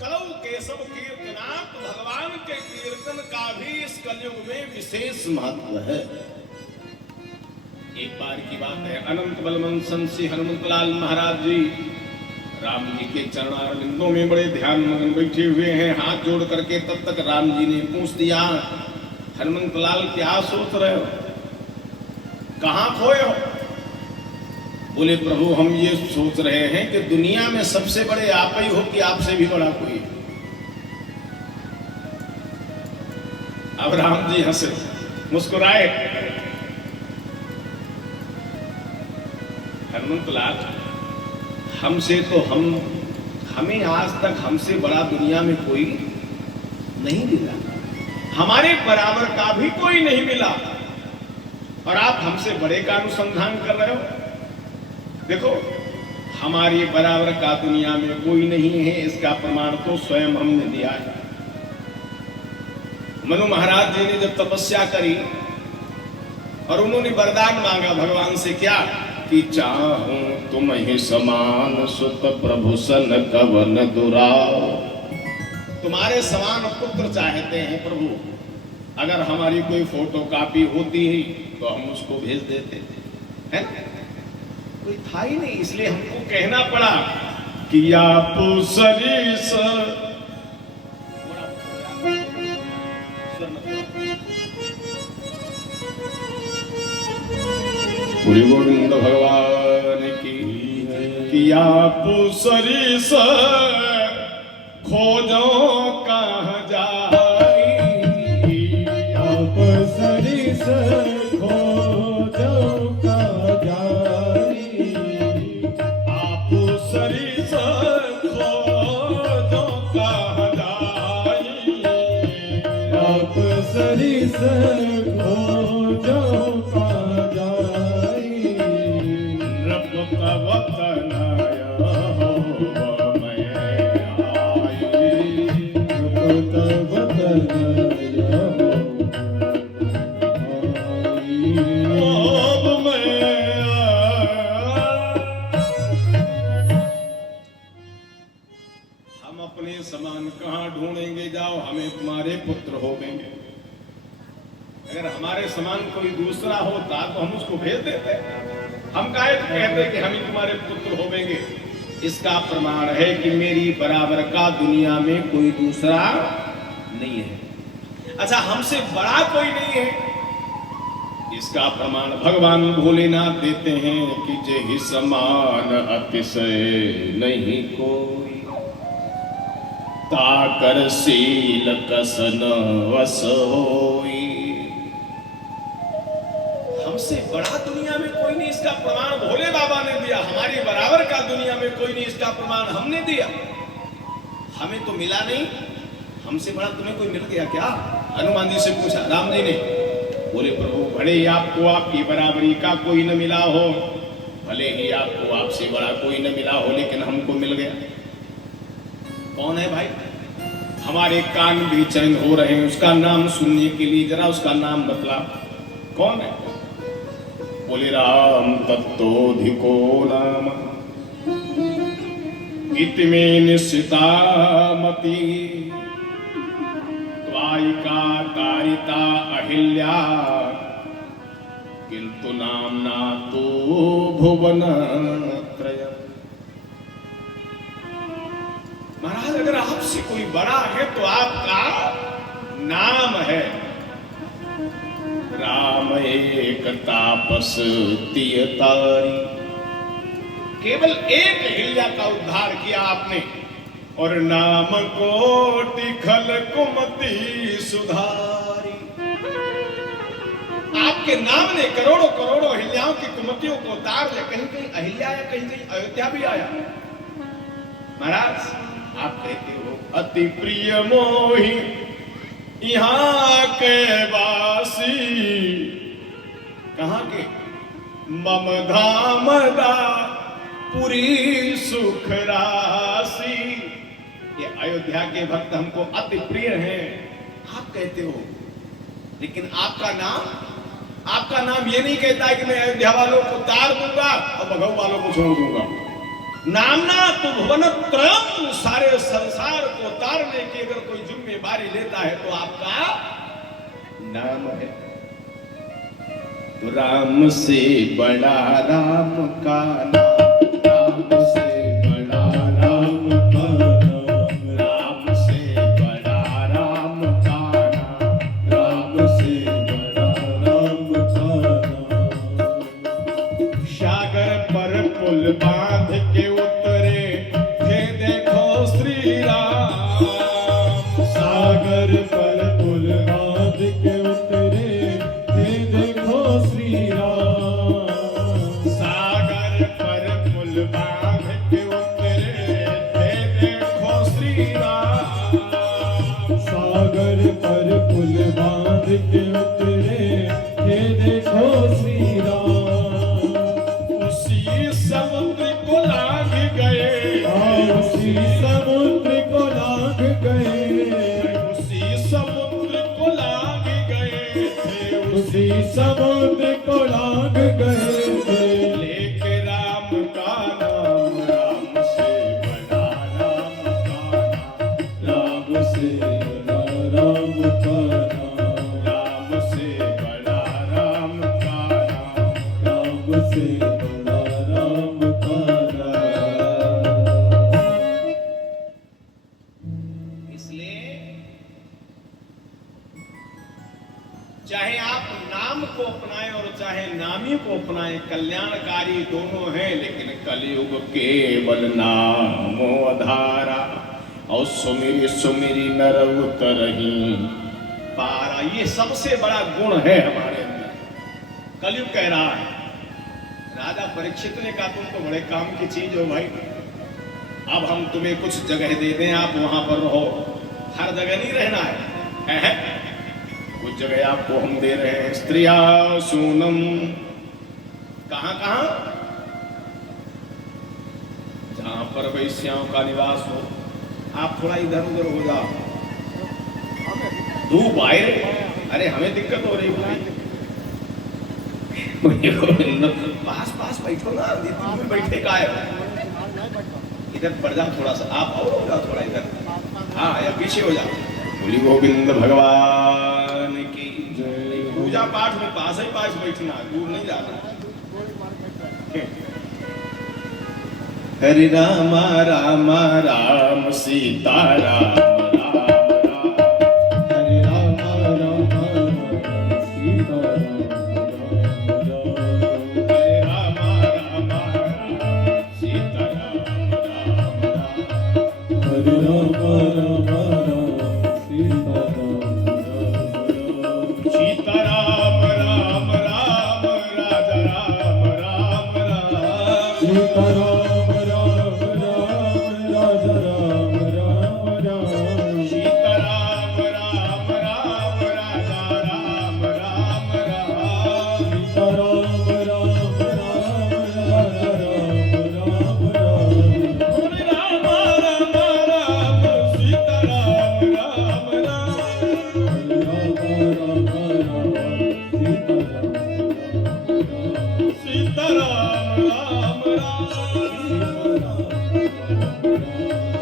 कलौ केशव कीर्तनात्, भगवान के कीर्तन का भी इस कलयुग में विशेष महत्व है। एक बार की बात है, अनंत बलवंत श्री हनुमंतलाल महाराज जी राम जी के चरणारविंदों में बड़े ध्यान मगन बैठे हुए हैं, हाथ जोड़ करके। तब तक राम जी ने पूछ दिया, हनुमंतलाल क्या सोच रहे हो, कहां खोए हो? बोले प्रभु हम ये सोच रहे हैं कि दुनिया में सबसे बड़े आप ही हो कि आपसे भी बड़ा कोई। अब राम जी हंसे, मुस्कुराए, हनुमंतलाल, हमसे तो हमें आज तक हमसे बड़ा दुनिया में कोई नहीं मिला, हमारे बराबर का भी कोई नहीं मिला, और आप हमसे बड़े का अनुसंधान कर रहे हो। देखो, हमारे बराबर का दुनिया में कोई नहीं है, इसका प्रमाण तो स्वयं हमने दिया है। मनु महाराज जी ने जब तपस्या करी और उन्होंने वरदान मांगा भगवान से, क्या कि चाहूं तुम ही समान सुत प्रभु सन कवन दुराव। तुम्हारे समान पुत्र चाहते हैं प्रभु, अगर हमारी कोई फोटो कॉपी होती ही तो हम उसको भेज देते, है ना? कोई था ही नहीं, इसलिए हमको कहना पड़ा कि आप सरीस गुरु गोविंद भगवान की कि आप सरीस खोजो कहाँ जाई, आप सरीस खोजो कहाँ जाई, आप सरीस खोजो कहाँ जाई, आप सरीस खोजो कहाँ जाई, रब का वतन आया हो मैं आई, रब का वतन आया हो अब मैं हम अपने समान कहाँ ढूंढेंगे, जाओ हमें तुम्हारे पुत्र होवेंगे। अगर हमारे समान कोई दूसरा होता तो हम उसको भेज देते, हम काहे कहते कि हम ही तुम्हारे पुत्र होवेंगे। इसका प्रमाण है कि मेरी बराबर का दुनिया में कोई दूसरा नहीं है। अच्छा, हमसे बड़ा कोई नहीं है, इसका प्रमाण भगवान भोलेनाथ देते हैं कि जेहि समान अतिशय नहीं कोई, ताकर सील कसन वस होई। हमसे बड़ा दुनिया में कोई नहीं, इसका प्रमाण भोले बाबा ने दिया। हमारी बराबर का दुनिया में कोई नहीं, इसका प्रमाण हमने दिया। हमें तो मिला नहीं, हमसे बड़ा तुम्हें कोई मिल गया क्या? हनुमान जी से पूछा राम जी ने, बोले प्रभु भले ही आपको आपकी बराबरी का कोई न मिला हो, भले ही आपको आपसे बड़ा कोई न मिला हो, लेकिन हमको मिल गया। कौन है भाई? हमारे कान भी चैन हो रहे हैं उसका नाम सुनने के लिए, जरा उसका नाम बतला, कौन है? बोले राम तत्तोधिको नाम इतमे निश्चिता मति, त्वायिका तारिता अहिल्या, किंतु नामना तो भुवन त्रयम्। महाराज, अगर आपसे कोई बड़ा है तो आपका नाम है राम एक तापस तियतारी। केवल एक अहिल्या का उद्धार किया आपने, और नाम कोटि खल कुमति सुधारी। आपके नाम ने करोड़ों करोड़ों अहिल्याओं की कुमतियों को उतार दिया। कहीं कहीं अहिल्या या कहीं कहीं अयोध्या भी आया। महाराज, आप कहते हो अति प्रिय मोहि यहाँ के वासी, कहाँ के? मम धाम दा पुरी सुख राशि। ये अयोध्या के भक्त हमको अति प्रिय हैं, आप कहते हो, लेकिन आपका नाम ये नहीं कहता है कि मैं अयोध्या वालों को तार दूंगा और भगव वालों को छोड़ दूंगा। नामना तो भुवन त्रयम्, सारे संसार को तारने की अगर कोई जिम्मेदारी लेता है तो आपका नाम है। तो राम से बड़ा राम का नाम, राम से बड़ा राम का नाम, राम से बड़ा राम का नाम, राम से बड़ा राम का नाम। सागर पर पुल बांध के उतरे थे देखो श्री राम, सागर पर पुल बांध के उतरे थे देखो श्री राम, सागर पर बांध के उतरे हे देखो श्री राम। उसी समुद्र को लांघ गए, उसी समुद्र को लांघ गए, उसी समुद्र को लांघ गए थे, उसी समुद्र को लांघ गए थे। लेके राम का नाम, राम से बड़ा राम का नाम, राम से बड़ा राम का नाम, राम से बड़ा राम का नाम, राम से बड़ा राम का नाम। इसलिए चाहे आप नाम को अपनाएं और चाहे नामी को अपनाएं, कल्याणकारी दोनों हैं, लेकिन कलयुग केवल नामो आधारा, और सुमिरी सुमिरी नर उतरही पारा। ये सबसे बड़ा गुण है हमारे अंदर। कलयुग कह रहा है, राजा परीक्षित ने कहा तुम तो बड़े काम की चीज हो भाई, अब हम तुम्हें कुछ जगह दे दें, आप वहां पर रहो। हर जगह नहीं रहना है, कुछ जगह आपको हम दे रहे हैं। स्त्रिया सूनम, कहां कहां? जहां पर वैश्याओं का निवास हो। आप थोड़ा इधर उधर हो जाओ, धूप आए, अरे हमें दिक्कत हो रही भाई, पास पास बैठो ना, में बैठे का है, इधर बढ़ जाओ थोड़ा सा, आप और हो जाओ थोड़ा इधर, हाँ या पीछे हो जाओ। बोली गोविंद भगवान की जय। पूजा पाठ में पास ही पास बैठना, दूर नहीं जाना। हरे राम राम राम सीता राम राम राम, हरे राम राम राम सीता राम राम राम, हरे राम राम राम सीता राम राम राम, हरे राम राम राम सीता राम राम राम। सीता राम राम राम, राजा राम राम राम, सीता राम राम राम, राजा राम राम राम। सीता राम राम राम, राजा राम राम राम, सीता राम राम राम, राजा राम राम राम। हरे राम राम राम, सीता राम राम राम, हरे राम राम राम, सीता राम राम राम। सीता राम राम राम,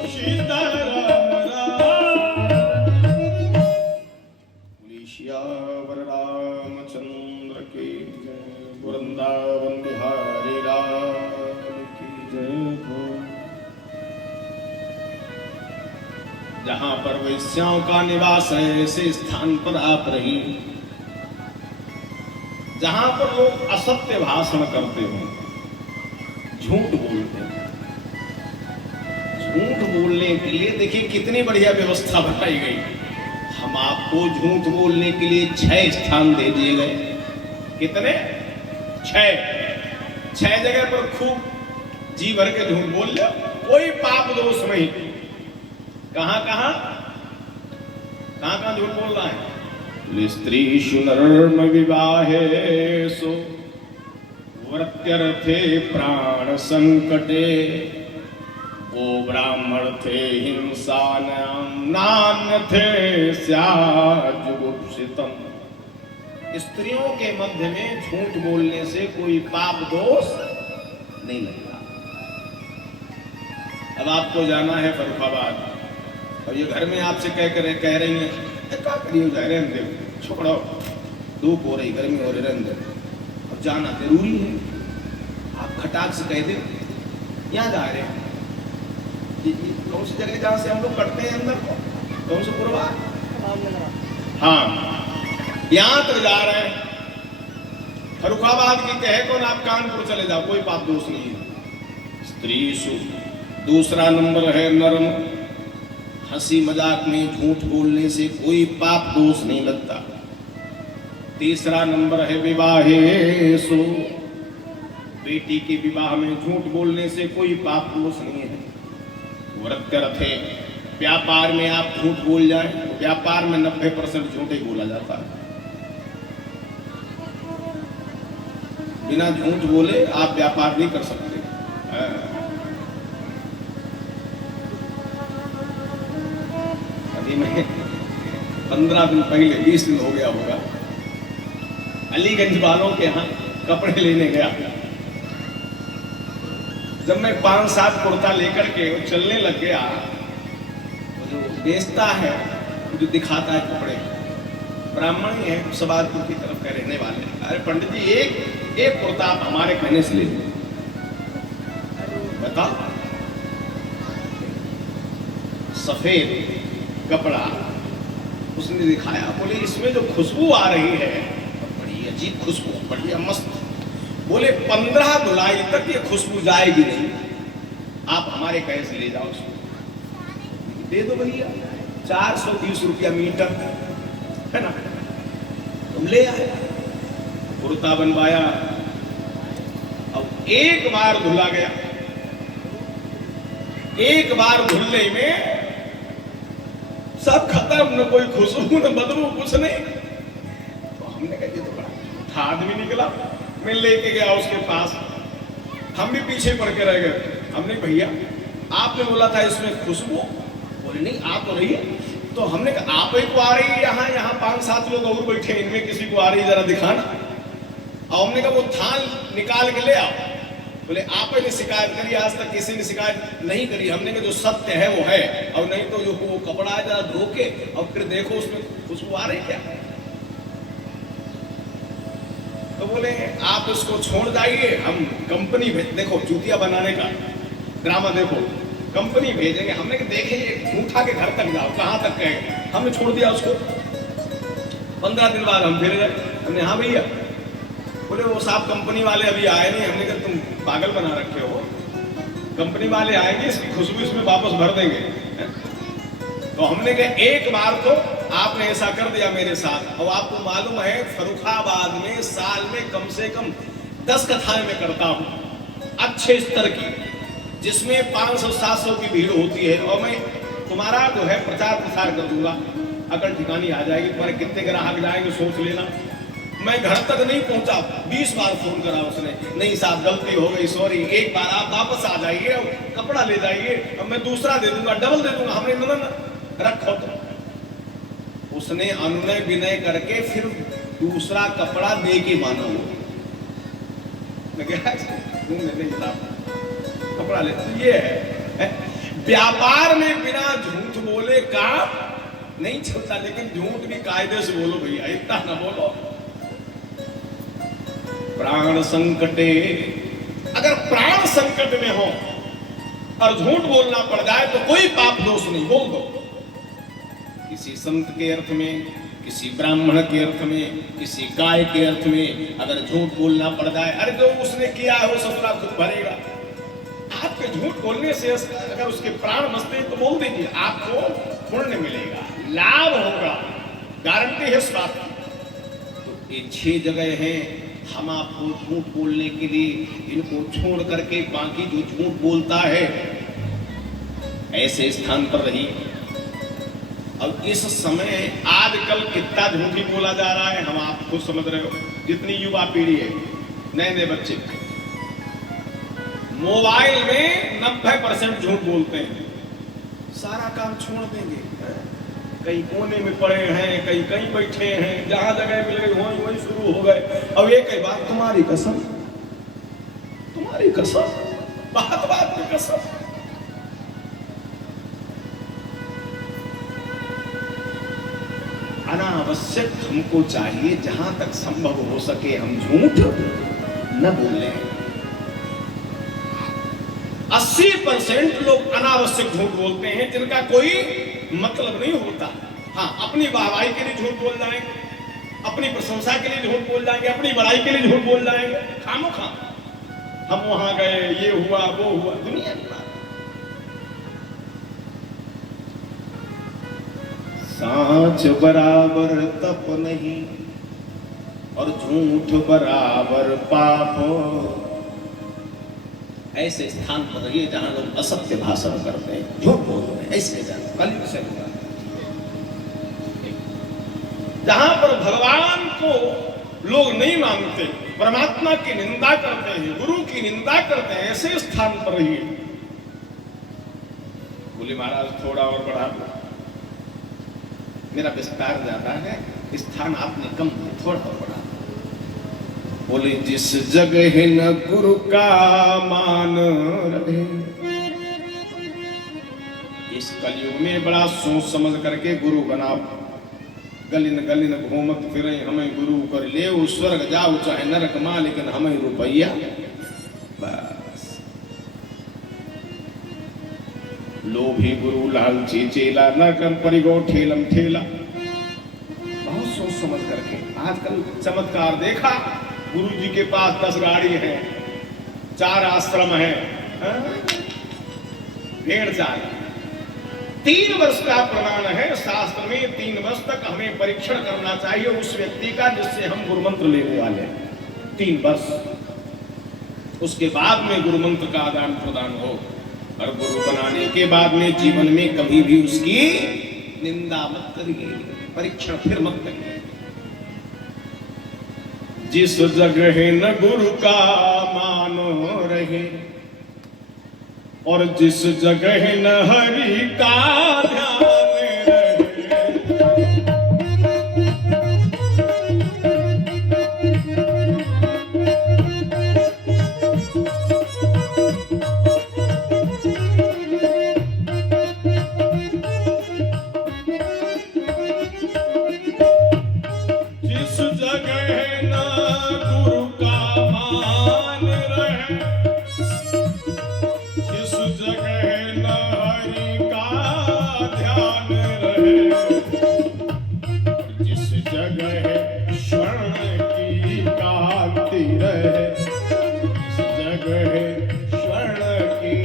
सीता राम राम। बोलिए सियावर रामचंद्र की जय, वृंदावन बिहारी राम की जय। जय हो। जहां पर वैश्याओं का निवास है, ऐसे स्थान पर आप रहिए जहां पर लोग असत्य भाषण करते हो, झूठ बोलते हैं। झूठ बोलने के लिए देखिए कितनी बढ़िया व्यवस्था बनाई गई। हम आपको झूठ बोलने के लिए 6 स्थान दे दिए गए। कितने? 6 जगह पर खूब जी भर के झूठ बोल लो, कोई पाप दोष नहीं। कहां कहां झूठ बोल रहा है? स्त्रीषु नर्म विवाहेषु व्रत्यर्थे प्राण संकटे, गो ब्राह्मणर्थे हिंसायां नान्यथे स्यात् जुगुप्सितम्। स्त्रियों के मध्य में झूठ बोलने से कोई पाप दोष नहीं लगता। अब आपको जाना है फर्रुखाबाद, और ये घर में आपसे कह रही है क्या करिए रहने दे, छोड़ो, धूप हो रही, गर्मी हो रही, रहने दे, अब जाना जरूरी है। आप खटाक से कह दे यहाँ जा रहे हैं, कौन सी जगह जहाँ से हम लोग करते हैं अंदर को, कौन सा पूर्वा, हाँ यहाँ तक जा रहे हैं, फर्रुखाबाद की कहे कौन, आप कानपुर चले जाओ, कोई पाप दोष नहीं है। स्त्रीषु दूसरा नंबर है नर्म, हंसी मजाक में झूठ बोलने से कोई पाप दोष नहीं लगता। तीसरा नंबर है विवाहेषु, बेटी के विवाह में झूठ बोलने से कोई पाप दोष नहीं है। व्रत्यर्थे व्यापार में आप झूठ बोल जाएं तो व्यापार में 90% झूठ ही बोला जाता है। बिना झूठ बोले आप व्यापार नहीं कर सकते। अभी मैं 15 दिन पहले 20 दिन हो गया होगा, अलीगंज वालों के यहाँ कपड़े लेने गया। जब मैं 5-7 कुर्ता लेकर के वो चलने लग गया, जो बेचता है, जो दिखाता है कपड़े, ब्राह्मण ही है, सवारपुर की तरफ के रहने वाले। अरे पंडित जी एक कुर्ता आप हमारे कहने से ले लो। बताओ, सफेद कपड़ा उसने दिखाया, बोले इसमें जो खुशबू आ रही है बड़ी अजीब खुशबू, बढ़िया मस्त। बोले 15 धुलाई तक ये खुशबू जाएगी नहीं, आप हमारे कहे से ले जाओ उसको। दे दो भैया, 420 रुपया मीटर है ना। तुम ले आए, कुर्ता बनवाया। अब एक बार धुला गया, एक बार धुलने में सब खत्म, न कोई खुशबू न बदबू कुछ नहीं। तो हमने कहा ये तो बड़ा था आदमी निकला। मैं लेके गया उसके पास, हम भी पीछे पड़ के रह गए। हमने भैया आपने बोला था इसमें खुशबू, बोले नहीं आ तो रही है। तो हमने कहा आप ही को आ रही है, यहाँ 5-7 लोग और बैठे, इनमें किसी को आ रही है, जरा दिखाना। और हमने कहा वो थाल निकाल के ले आओ। बोले आप ही ने शिकायत करी, आज तक किसी ने शिकायत नहीं करी। हमने कहा जो सत्य है वो है, और नहीं तो जो वो कपड़ा है जरा धो के और फिर देखो उसमें खुशबू आ रही क्या। तो बोले आप उसको छोड़ जाइए, हम कंपनी भेज, देखो जूतिया बनाने का ड्रामा देखो, कंपनी भेजेंगे। हमने कहा देखेंगे उठा के घर तक जाओ, कहाँ तक गए। हमने छोड़ दिया उसको। 15 दिन बाद हम फिर गए। हमने हाँ भैया, बोले वो साहब कंपनी वाले अभी आए नहीं। हमने कहा तुम पागल बना रखे हो, कंपनी वाले आएंगे, इसकी खुशबू इसमें वापस भर देंगे। तो हमने कहा एक बार तो आपने ऐसा कर दिया मेरे साथ। और आपको मालूम है फर्रुखाबाद में साल में कम से कम 10 कथाएं मैं करता हूँ अच्छे स्तर की, जिसमें 500-700 की भीड़ होती है। और मैं तुम्हारा जो है प्रचार प्रसार कर दूंगा, अगर ठिकानी आ जाएगी। तुम्हारे कितने ग्राहक जाएंगे सोच लेना। मैं घर तक नहीं पहुंचा, 20 बार फोन करा उसने, नहीं साहब गलती हो गई, सॉरी, एक बार आप वापस आ जाइए, कपड़ा ले जाइए, अब मैं दूसरा दे दूंगा, डबल दे दूंगा। हमने न रखो तो उसने अनुनय विनय करके फिर दूसरा कपड़ा दे के माना। नहीं साहब कपड़ा ले, ये है व्यापार में बिना झूठ बोले काम नहीं चलता। लेकिन झूठ भी कायदे से बोलो भैया, इतना ना बोलो। प्राण संकटे, अगर प्राण संकट में हो और झूठ बोलना पड़ जाए तो कोई पाप दोष नहीं, बोल दो। किसी संत के अर्थ में, किसी ब्राह्मण के अर्थ में, किसी गाय के अर्थ में अगर झूठ बोलना पड़ जाए, अरे जो उसने किया है वो ससुरा खुद भरेगा। आपके झूठ बोलने से अगर उसके प्राण बचते तो बोल दीजिए, आपको पुण्य मिलेगा, लाभ होगा, गारंटी है इस बात की। तो ये 6 जगह हैं हम आपको झूठ बोलने के लिए, इनको छोड़ करके बाकी जो झूठ बोलता है ऐसे स्थान पर रही। अब इस समय आजकल कितना झूठी बोला जा रहा है हम आप खुद समझ रहे हो। जितनी युवा पीढ़ी है, नए नए बच्चे मोबाइल में 90% झूठ बोलते हैं। सारा काम छोड़ देंगे, कहीं कोने में पड़े हैं, कहीं कहीं बैठे हैं, जहां जगह मिल गई वहीं शुरू हो गए। अब ये कई बात तुम्हारी कसम, तुम्हारी कसम, बात बात में कसम। अनावश्यक हमको चाहिए जहां तक संभव हो सके हम झूठ न बोले। 80% लोग अनावश्यक झूठ बोलते हैं जिनका कोई मतलब नहीं होता। हाँ, अपनी वाहवाही के लिए झूठ बोल जाएंगे, अपनी प्रशंसा के लिए झूठ बोल जाएंगे, अपनी बड़ाई के लिए झूठ बोल जाएंगे। खामोखा हम वहां गए, ये हुआ वो हुआ, दुनिया की बात। सांच बराबर तप नहीं और झूठ बराबर पाप। ऐसे स्थान पर रहिए जहां लोग असत्य भाषण करते हैं, झूठ बोलते हैं, ऐसे जाना कलयुग से होगा। जहां पर भगवान को लोग नहीं मानते, परमात्मा की निंदा करते हैं, गुरु की निंदा करते हैं, ऐसे स्थान पर रहिए। बोले महाराज थोड़ा और बढ़ा दो, मेरा विस्तार ज्यादा है, स्थान आपने कम दिए, थोड़ा और बढ़ा दो। बोले जिस जगह न गुरु का मान रहे, इस कलयुग में बड़ा सोच समझ करके गुरु बनाओ। गलिन गलिन घूमत फिरे हमें गुरु कर ले, स्वर्ग जाओ चाहे नरक मां, लेकिन हमें रुपया बस। लोभी गुरु लालची चेला, न कर परिगो ठेलम ठेला। बहुत सोच समझ करके। आजकल चमत्कार देखा, गुरु जी के पास 10 गाड़ी है, 4 आश्रम है, भेड़ चाल। 3 वर्ष का प्रमाण है शास्त्र में, 3 वर्ष तक हमें परीक्षण करना चाहिए उस व्यक्ति का जिससे हम गुरु मंत्र लेने वाले हैं। 3 वर्ष, उसके बाद में गुरु मंत्र का आदान प्रदान हो। और गुरु बनाने के बाद में जीवन में कभी भी उसकी निंदा मत करिए, परीक्षण फिर मत करिए। जिस जगह न गुरु का मानो रहे, और जिस जगह न हरि का ध्यान रहे, जिस जगह न गुरु का मान रहे, जिस जगह न हरि का ध्यान रहे, जिस जगह स्वर्ण की कांति रहे, जिस जगह स्वर्ण की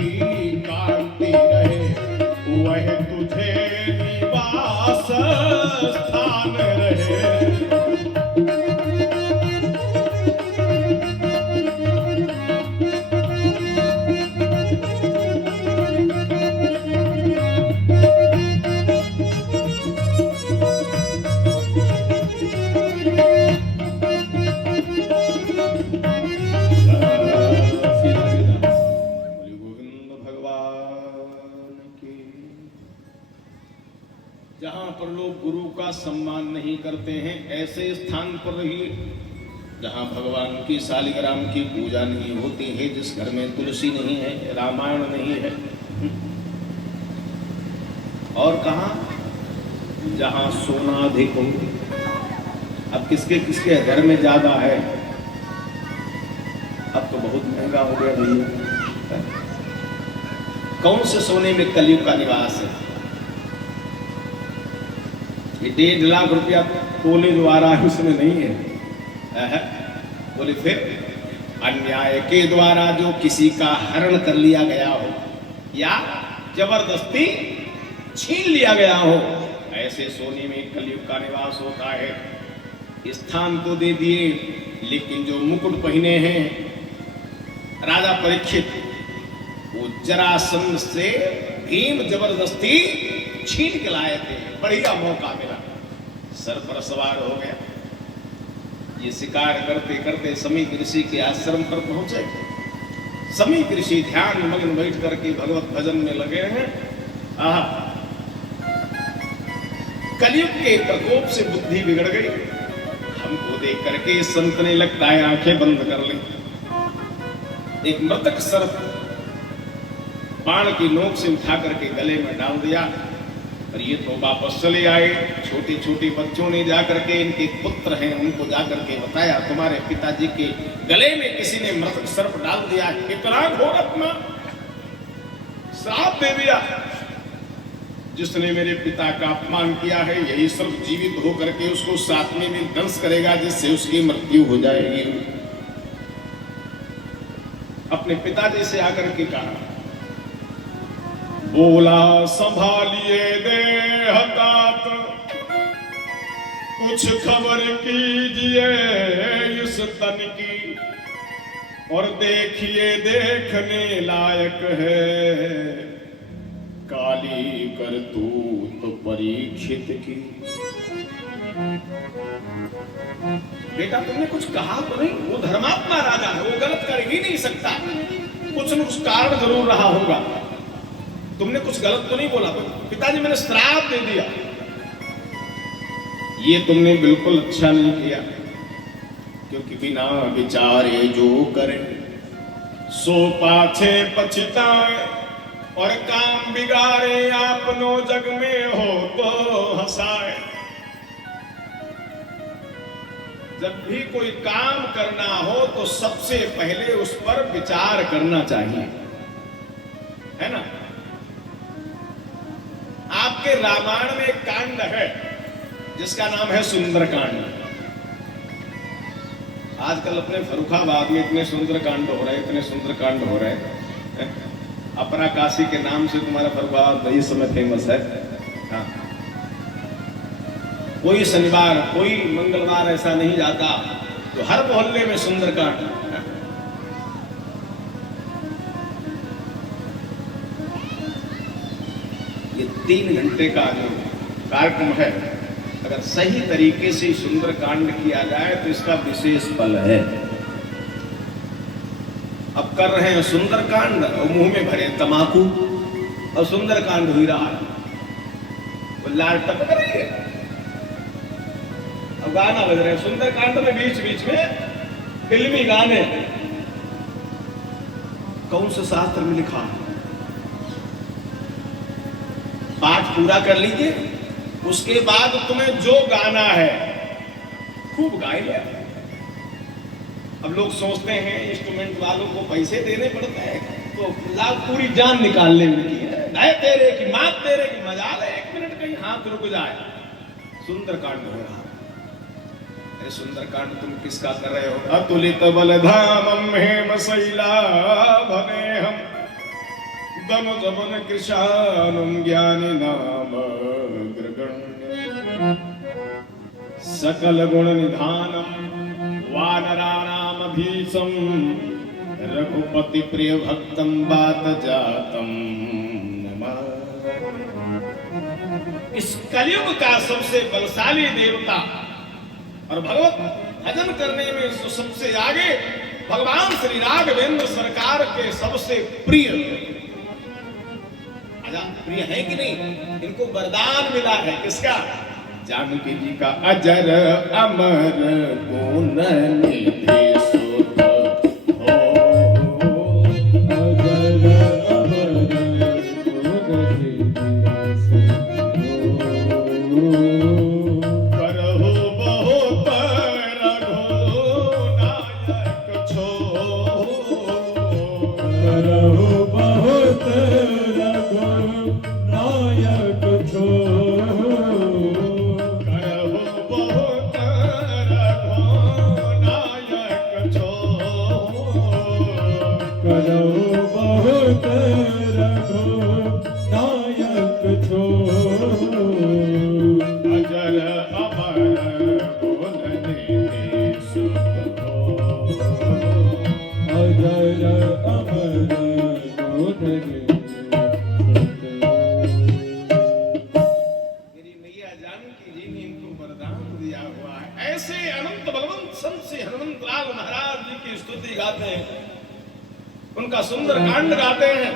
कांति रहे, वह तुझे निवास स्थान रहे। जहां पर लोग गुरु का सम्मान नहीं करते हैं, ऐसे स्थान पर रहिए जहां भगवान की शालिग्राम की पूजा नहीं होती है, जिस घर में तुलसी नहीं है, रामायण नहीं है। और कहां? जहां सोना अधिक हो। अब किसके किसके घर में ज्यादा है? अब तो बहुत महंगा हो गया भैया। कौन से सोने में कलयुग का निवास है? 1.5 लाख रुपया तोले द्वारा है, उसमें नहीं है। बोले फिर अन्याय के द्वारा जो किसी का हरण कर लिया गया हो या जबरदस्ती छीन लिया गया हो, ऐसे सोने में कलयुग का निवास होता है। स्थान तो दे दिए, लेकिन जो मुकुट पहने हैं राजा परीक्षित, वो जरासंध से भीम जबरदस्ती छीन के लाए थे। बढ़िया मौका मिला, सर पर सवार हो गया। ये शिकार करते करते समीप ऋषि के आश्रम पर पहुंचे। समीप ऋषि ध्यान मग्न बैठ करके भगवत भजन में लगे हैं। कलयुग के प्रकोप से बुद्धि बिगड़ गई। हमको देख करके संत ने लगता है आंखें बंद कर ली। एक मृतक सर्प बाण की नोक से उठा करके गले में डाल दिया। और ये तो वापस चले आए। छोटे छोटे बच्चों ने जाकर के, इनके पुत्र हैं, उनको जाकर के बताया तुम्हारे पिताजी के गले में किसी ने मृतक सर्प डाल दिया। इतना घोर अपना श्राप दे दिया। जिसने मेरे पिता का अपमान किया है, यही सर्प जीवित होकर के उसको 7वें में दंश करेगा, जिससे उसकी मृत्यु हो जाएगी। अपने पिताजी से आकर के कहा, बोला संभालिए देहतात, कुछ खबर कीजिए इस तन की। और देखिए देखने लायक है काली करतूत परीक्षित की। बेटा तुमने कुछ कहा तो नहीं, वो धर्मात्मा राजा है, वो गलत कर ही नहीं सकता, कुछ न कुछ कारण जरूर रहा होगा। तुमने कुछ गलत तो नहीं बोला। पिताजी मैंने श्राप दे दिया, ये तुमने बिल्कुल अच्छा नहीं किया, क्योंकि बिना विचारे जो करे सो पाछे पछताए, और काम बिगाड़े आपनो जग में हो तो हंसाए। जब भी कोई काम करना हो तो सबसे पहले उस पर विचार करना चाहिए, है ना। आपके रामायण में एक कांड है जिसका नाम है सुंदरकांड। आजकल अपने फर्रुखाबाद में इतने सुंदरकांड हो रहे, इतने सुंदरकांड हो रहे। अपरा काशी के नाम से तुम्हारा फर्रुखाबाद इस समय फेमस है। हाँ। कोई शनिवार कोई मंगलवार ऐसा नहीं जाता तो हर मोहल्ले में सुंदरकांड। ये 3 घंटे का जो कार्यक्रम है, अगर सही तरीके से सुंदरकांड किया जाए तो इसका विशेष फल है। अब कर रहे हैं सुंदरकांड और मुंह में भरे तमाकू, और सुंदरकांड हो रहा है, वो लाल टपक रही है। अब गाना बज रहे हैं सुंदरकांड में, बीच बीच में फिल्मी गाने। कौन से शास्त्र में लिखा है? पाठ पूरा कर लीजिए, उसके बाद तुम्हें जो गाना है खूब गाइए। अब लोग सोचते हैं इंस्ट्रूमेंट वालों को पैसे देने पड़ते हैं, तो लाख पूरी जान निकालने में की है। गाय तेरे की मात तेरे की मजा ले, 1 मिनट कहीं हाथ रुक जाए। सुंदरकांड हो रहा है। सुंदरकांड तुम किसका कर रहे हो? अतुलित बलधामं हेम शैला भने हम दनुज बन कृशानुम ज्ञानी नाम सकल गुण निधानम वानराणाम भीषम रघुपति प्रिय भक्तम बात जातम नमः। इस कलयुग का सबसे बलशाली देवता और भगवत भजन करने में सबसे आगे भगवान श्री राघवेंद्र सरकार के सबसे प्रिय प्रिय है कि नहीं? इनको वरदान मिला है किसका? जानकी जी का अजर अमर गुण निधि सुत हो, अजर अमर गुण निधि सुत हो, करहु बहुत रघुनायक छो, करहु बहुत नायक छो, उनका सुंदर कांड गाते हैं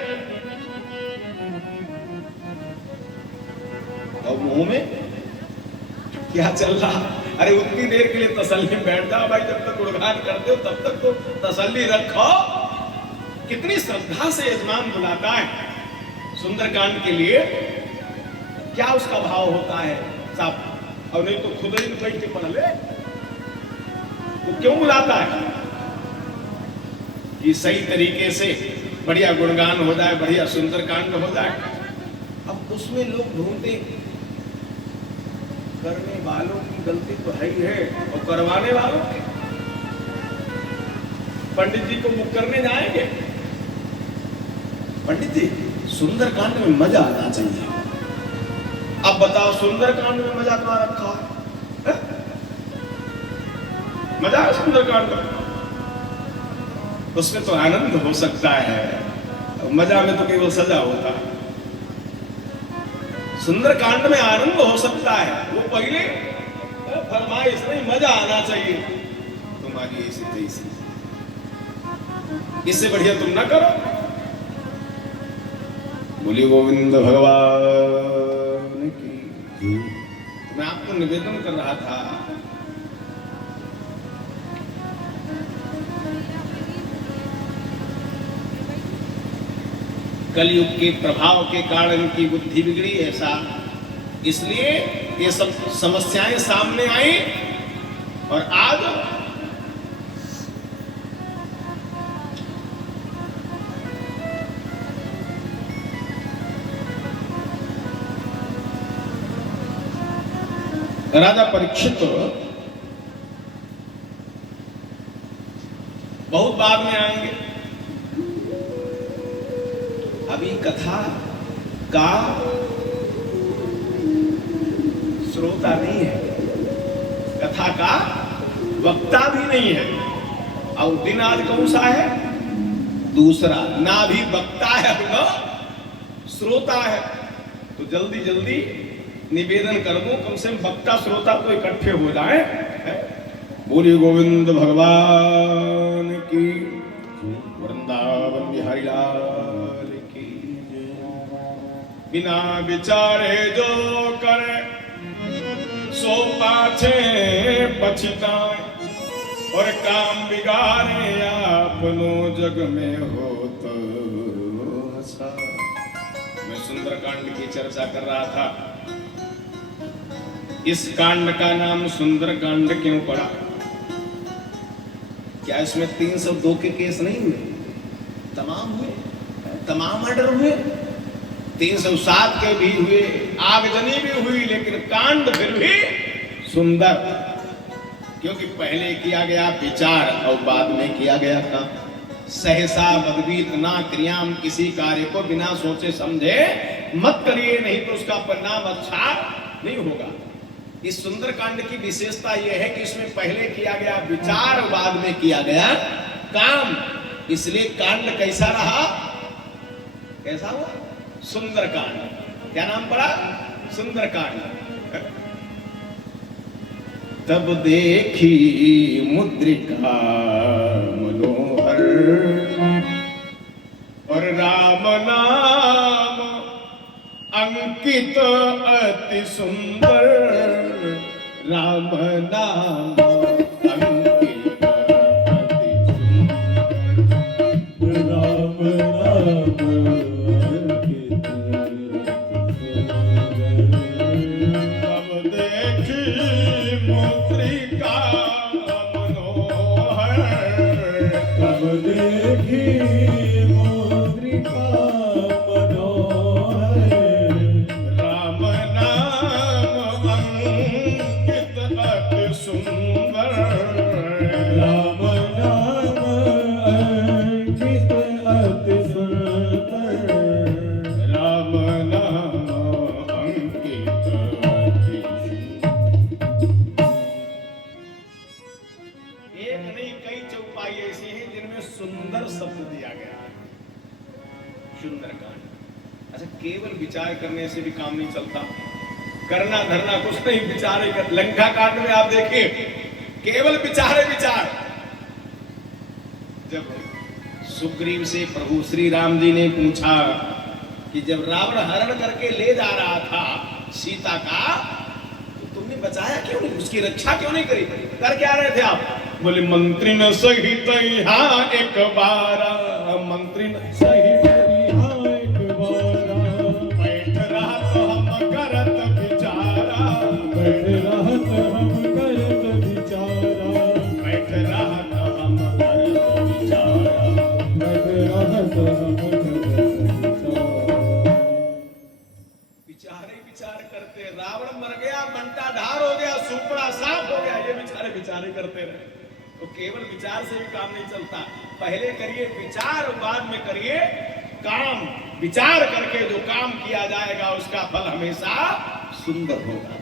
और मुंह में क्या चल रहा? अरे उतनी देर के लिए तसल्ली में बैठ जाओ भाई, जब तक गुणगान करते हो तब तक तो तसल्ली रखो। कितनी श्रद्धा से यजमान बुलाता है सुंदरकांड के लिए, क्या उसका भाव होता है साहब। और नहीं तो खुद ही बैठ के पढ़ ले, वो क्यों बुलाता है? कि सही तरीके से बढ़िया गुणगान हो जाए, बढ़िया सुंदरकांड हो जाए। अब उसमें लोग ढूंढते, करने वालों की गलती तो है ही है और करवाने वालों की। पंडित जी को बुक करने जाएंगे, पंडित जी सुंदरकांड में मजा आना चाहिए। अब बताओ सुंदरकांड में मजा कहाँ रखा है? मजा है सुंदरकांड में? उसमें तो आनंद हो सकता है, मजा में तो केवल सजा होता है। सुंदरकांड में आनंद हो सकता है, वो पहले फरमाइश नहीं, मजा आना चाहिए। तुम आगे ऐसी तैसी, इससे बढ़िया तुम ना करो। बोलिए गोविंद भगवान की। मैं आपको निवेदन कर रहा था, कलयुग के प्रभाव के कारण की बुद्धि बिगड़ी ऐसा, इसलिए ये सब समस्याएं सामने आई। और आज राजा परीक्षित बहुत बाद में आएंगे, अभी कथा का श्रोता नहीं है, कथा का वक्ता भी नहीं है। और दिन आज कौन सा है? दूसरा, ना भी वक्ता है ना श्रोता है। तो जल्दी जल्दी निवेदन कर दूं, कम से कम वक्ता श्रोता तो इकट्ठे हो जाए। बोलिए गोविंद भगवान की, वृंदावन बिहारी लाल की। बिना विचारे जो करे सो पाछे पछताए, और काम बिगाड़े आपनो जग में हो तो हंसा। मैं सुंदरकांड की चर्चा कर रहा था। इस कांड का नाम सुंदरकांड क्यों पड़ा? क्या इसमें 302 के केस नहीं हुए? तमाम हुए, तमाम मर्डर हुए, 307 के भी हुए, आगजनी भी हुई, लेकिन कांड फिर भी सुंदर, क्योंकि पहले किया गया विचार और बाद में किया गया काम। सहसा बदवीत ना क्रियाम, किसी कार्य को बिना सोचे समझे मत करिए, नहीं तो उसका परिणाम अच्छा नहीं होगा। इस सुंदरकांड की विशेषता यह है कि इसमें पहले किया गया विचार, बाद में किया गया काम। इसलिए कांड कैसा रहा? कैसा हुआ? सुंदरकांड। क्या नाम पड़ा? सुंदरकांड। तब देखी मुद्रिका मनोहर, और राम नाम अंकित अति सुंदर। राम नाम अंकित अति सुंदर। राम नाम अंकित तब देखी मुद्रिका मनोहर, तब देखी मुद्रिका मनोहर। राम नाम अंकित अति सुंदर। राम नाम अंकित अति सुंदर। राम नाम अंकित अति सुंदर। एक नहीं, कई चौपाई ऐसी हैं जिनमें सुंदर शब्द दिया गया है। सुंदरकांड। अच्छा, केवल विचार करने से भी काम नहीं चलता, करना धरना कुछ नहीं, विचार ही कर। लंका कांड में आप देखिए, केवल विचार विचार। जब सुग्रीव से प्रभु श्री राम जी ने पूछा कि जब रावण हरण करके ले जा रहा था सीता का, तो तुमने बचाया क्यों नहीं, उसकी रक्षा क्यों नहीं करी? कर क्या रहे थे आप? बोले मंत्री न सहित यहाँ एक बार, मंत्री न सहित यहाँ एक बार बैठ रहा तो हम करत विचारा। बैठ रहत हम करत विचारा। बैठ रहा तो हम करत विचारा। बैठ रहत हम करत विचारा। विचारे विचार करते, रावण मर गया, बंटा ढार हो गया, सुपड़ा साफ हो गया, ये विचारे विचारे करते रहे। तो केवल विचार से भी काम नहीं चलता। पहले करिए विचार, बाद में करिए काम। विचार करके जो काम किया जाएगा उसका फल हमेशा सुंदर होगा।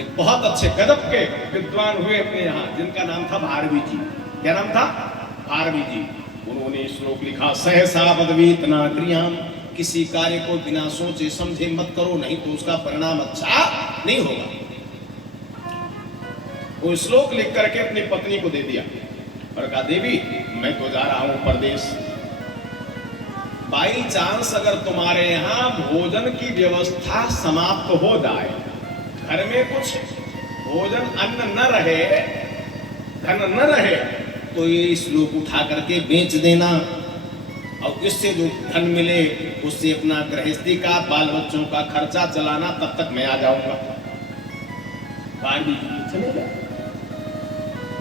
एक बहुत अच्छे गजब के विद्वान हुए अपने यहाँ, जिनका नाम था भारवी जी। क्या नाम था? भारवी जी। उन्होंने श्लोक लिखा, सहसा पदवीत ना क्रियाम, किसी कार्य को बिना सोचे समझे मत करो, नहीं तो उसका परिणाम अच्छा नहीं होगा। वो श्लोक लिख करके अपनी पत्नी को दे दिया और कहा, देवी मैं तो जा रहा हूं परदेश, बाई चांस अगर तुम्हारे यहां भोजन की व्यवस्था समाप्त हो जाए, घर में कुछ भोजन अन्न न रहे, धन न रहे, तो ये श्लोक उठा करके बेच देना और इससे जो धन मिले उससे अपना गृहस्थी का, बाल बच्चों का खर्चा चलाना, तब तक मैं आ जाऊंगा। भारवी जी चले गए।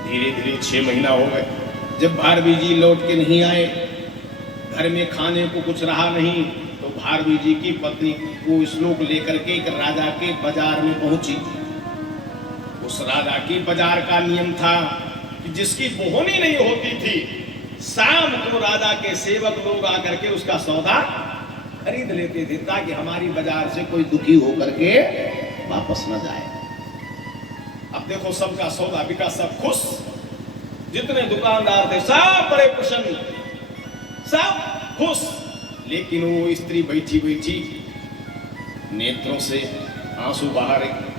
धीरे धीरे 6 महीना हो गए। जब भारवी जी लौट के नहीं आए, घर में खाने को कुछ रहा नहीं, तो भारवी जी की पत्नी को श्लोक लेकर के एक राजा के बाजार में पहुंची। उस राजा की बाजार का नियम था कि जिसकी बोहनी नहीं होती थी, शाम को राजा के सेवक लोग आकर के उसका सौदा खरीद लेते थे, ताकि हमारी बाजार से कोई दुखी होकर के वापस न जाए। अब देखो सबका सौदा बिका, सब खुश, जितने दुकानदार थे सब बड़े प्रसन्न, सब खुश। लेकिन वो स्त्री बैठी बैठी नेत्रों से आंसू बहा रही।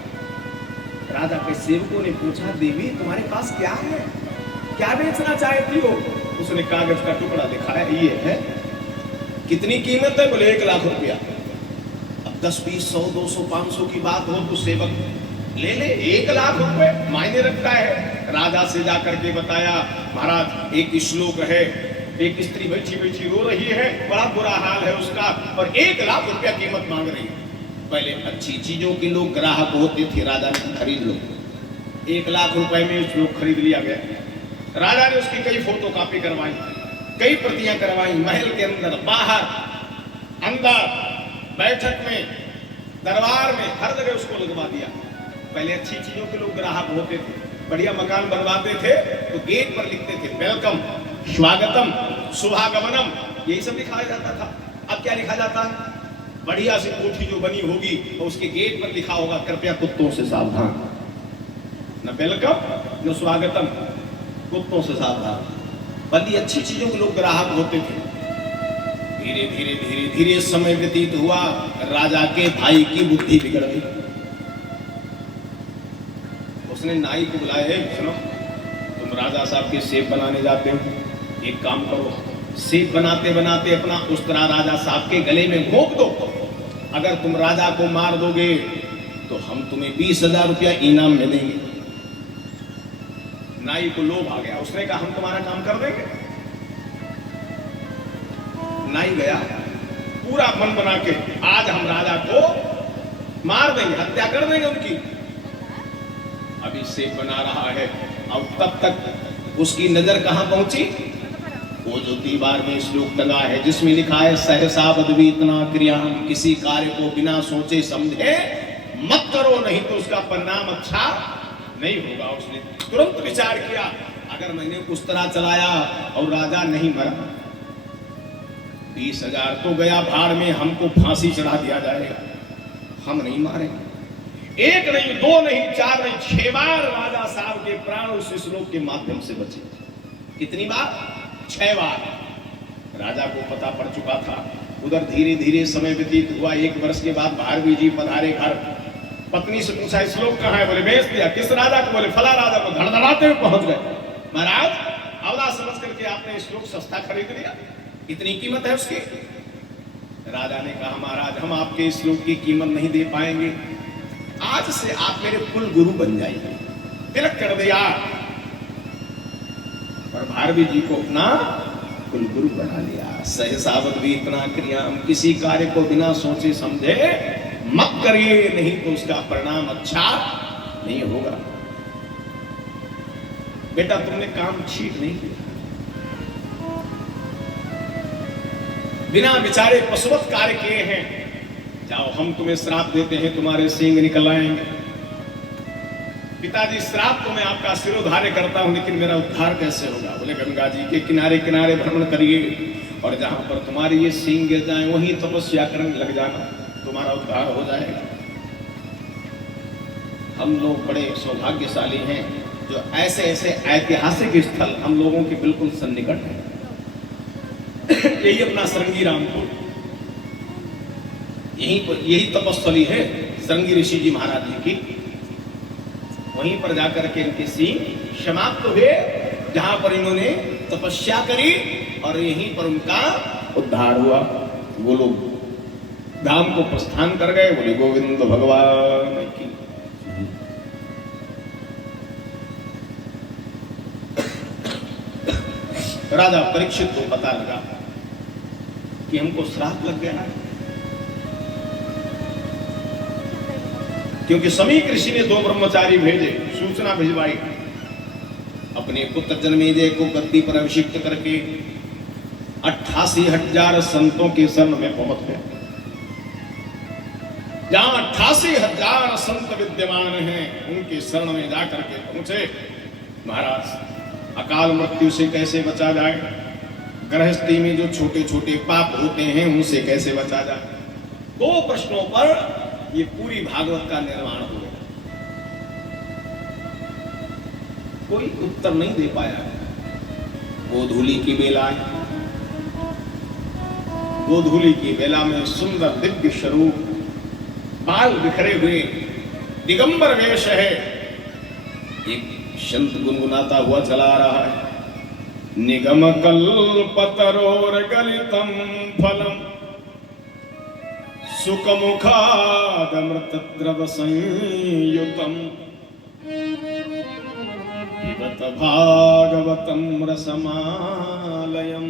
राजा के सेवकों ने पूछा, देवी तुम्हारे पास क्या है, क्या बेचना चाहती हो? उसने कागज का टुकड़ा दिखाया, ये है। कितनी कीमत है? बोले 1 लाख रुपया। अब 10, 20, 100, 200, 500 की बात हो तो सेवक ले ले, 1 लाख रुपए मायने रखता है। राजा से जाकर के बताया, महाराज एक श्लोक है, एक स्त्री बैठी बैठी रो रही है, बड़ा बुरा हाल है उसका, और 1 लाख रुपया कीमत मांग रही है। पहले अच्छी चीजों के लोग ग्राहक होते थे, राजा ने खरीद लो, 1 लाख रुपए में श्लोक खरीद लिया गया। राजा ने उसकी कई फोटो कॉपी करवाई, कई प्रतियां करवाई, महल के अंदर, बाहर, अंदर, बैठक में, दरबार में, हर जगह उसको लगवा दिया। पहले अच्छी चीजों के लोग ग्राहक होते थे, बढ़िया मकान बनवाते थे तो गेट पर लिखते थे वेलकम, स्वागतम, शुभागमनम, यही सब लिखाया जाता था। अब क्या लिखा जाता है? बढ़िया सी कोठी जो बनी होगी और उसके गेट पर लिखा होगा, कृपया कुत्तों से सावधान। न वेलकम न स्वागतम, कुत्तों से सावधान। बड़ी अच्छी चीजों के लोग ग्राहक होते थे। धीरे धीरे धीरे धीरे समय व्यतीत हुआ, राजा के भाई की बुद्धि बिगड़ गई। उसने नाई को बुलाया, है सुनो, तुम राजा साहब के सेब बनाने जाते हो, एक काम करो, सेब बनाते बनाते अपना उस्तरा राजा साहब के गले में घोंप दो। अगर तुम राजा को मार दोगे तो हम तुम्हें 20,000 रुपया इनाम में देंगे। नाई को लोभ आ गया, उसने कहा हम तुम्हारा काम कर देंगे। नाई गया पूरा मन बना के, आज हम राजा को मार देंगे, हत्या कर देंगे उनकी। अभी सेब बना रहा है, अब तब तक उसकी नजर कहां पहुंची? वो जो दीवार में श्लोक टंगा है जिसमें लिखा है, सहसा बदवीतना क्रियाम, किसी कार्य को बिना सोचे समझे मत करो, नहीं तो उसका परिणाम अच्छा नहीं होगा। उसने तुरंत विचार किया, अगर मैंने उस तरह चलाया और राजा नहीं मरा, 20,000 तो गया भाड़ में, हमको फांसी चढ़ा दिया जाएगा, हम नहीं मारेंगे। 1 नहीं, 2 नहीं, 4 नहीं, 6 बार राजा साहब के प्राण उस श्लोक के माध्यम से बचे। कितनी बार? 6 बार। राजा को पता पड़ चुका था। उधर धीरे धीरे समय व्यतीत हुआ। 1 वर्ष के बाद भारवी जी पधारे घर। पत्नी से पूछा, श्लोक कहाँ है? बोले बेच दिया। किस राजा को? बोले फला राजा को। धड़धड़ाते हुए पहुंच गए। महाराज, अवला समझ करके आपने श्लोक सस्ता खरीद लिया, इतनी कीमत है उसकी। राजा ने कहा, महाराज हम आपके श्लोक की कीमत नहीं दे पाएंगे, आज से आप मेरे कुल गुरु बन जाएंगे। तिलक कर दिया और भारवी जी को अपना कुल गुरु बना लिया। सहसा बदवीतना क्रियाम, किसी कार्य को बिना सोचे समझे मत करिए, नहीं तो उसका परिणाम अच्छा नहीं होगा। बेटा तुमने काम ठीक नहीं किया, बिना विचारे पशुवत कार्य किए हैं, जाओ हम तुम्हें श्राप देते हैं, तुम्हारे सींग निकल आएंगे। पिताजी श्राप तो मैं आपका सिरोधार्य करता हूं, लेकिन मेरा उद्धार कैसे होगा? बोले गंगा जी के किनारे किनारे भ्रमण करिए और जहां पर तुम्हारी ये सींग गिर जाए वहीं तपस्या करने लग जाना, तुम्हारा उद्धार हो जाएगा। हम लोग बड़े सौभाग्यशाली हैं जो ऐसे ऐसे ऐतिहासिक स्थल हम लोगों के बिल्कुल सन्निकट हैं। यही अपना सरंगी रामपुर, यही तपस्थली है सरंगी ऋषि जी महाराज जी की। वहीं पर जाकर के इनके सींग समाप्त हुए, जहां पर इन्होंने तपस्या करी और यहीं पर उनका उद्धार हुआ। वो लोग धाम को प्रस्थान कर गए। बोले गोविंद भगवान की। राजा परीक्षित को पता लगा कि हमको श्राप लग गया है, क्योंकि समीक ऋषि ने 2 ब्रह्मचारी भेजे, सूचना भिजवाई, अपने पुत्र जन्मेजय को गद्दी पर अभिषिक्त करके 88,000 संतों के शरण में पहुंच गए। जहां 88,000 संत विद्यमान हैं, उनके शरण में जाकर के पहुंचे। महाराज, अकाल मृत्यु से कैसे बचा जाए, गृहस्थी में जो छोटे छोटे पाप होते हैं उनसे कैसे बचा जाए, 2 प्रश्नों पर ये पूरी भागवत का निर्माण हो गया। कोई उत्तर नहीं दे पाया। गोधूली की बेला है, गोधूली की बेला में सुंदर दिव्य स्वरूप, बाल बिखरे हुए, दिगंबर वेश है। एक संत गुनगुनाता हुआ चला रहा है, निगम कल्पतरोर गलितम फलम सुखमुखादमृत द्रव संयुतम पिबत भागवतम रसमालयम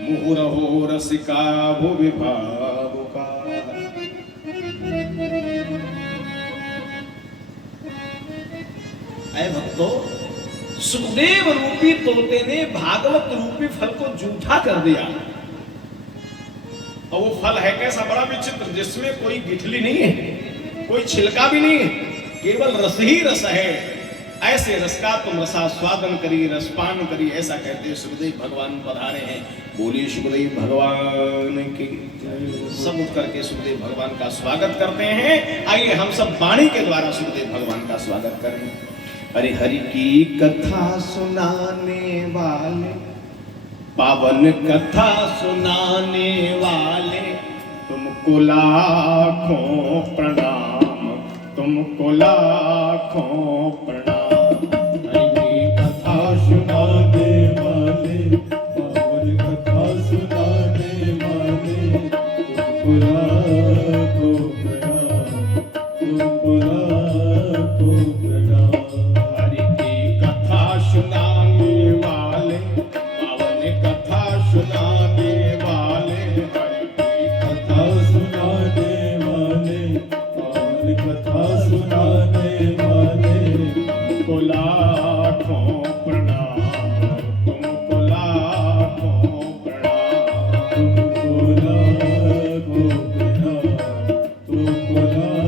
मुहुरहो रसिका भुवि भावुका। ऐ भक्तों, सुखदेव रूपी तोते ने भागवत रूपी फल को जूठा कर दिया। और वो फल है कैसा, बड़ा विचित्र, जिसमें कोई गिठली नहीं है, कोई छिलका भी नहीं है, केवल रस ही रस है। ऐसे रस का तुम रसास्वादन करी, रसपान करी, ऐसा कहते सुखदेव भगवान पधारे हैं। बोलिए सुखदेव भगवान की। सब उठ करके सुखदेव भगवान का स्वागत करते हैं। आइए हम सब वाणी के द्वारा सुखदेव भगवान का स्वागत करें। अरे हरि की कथा सुनाने वाले, पावन कथा सुनाने वाले, तुमको लाखों प्रणाम, तुमको लाखों प्रणाम। हरि की कथा सुनाने वाले, पावन कथा सुनाने वाले, तुमको लाखों प्रणाम, तुमको लाखों प्रणाम। हरि की कथा सुनाने वाले, पावन कथा सुनाने वाले, हरि की कथा सुनाने वाले, पावन कथा सुनाने वाले, तुमको लाखों प्रणाम, तुमको लाखों प्रणाम, तुमको लाखों प्रणाम, तुमको लाखों प्रणाम।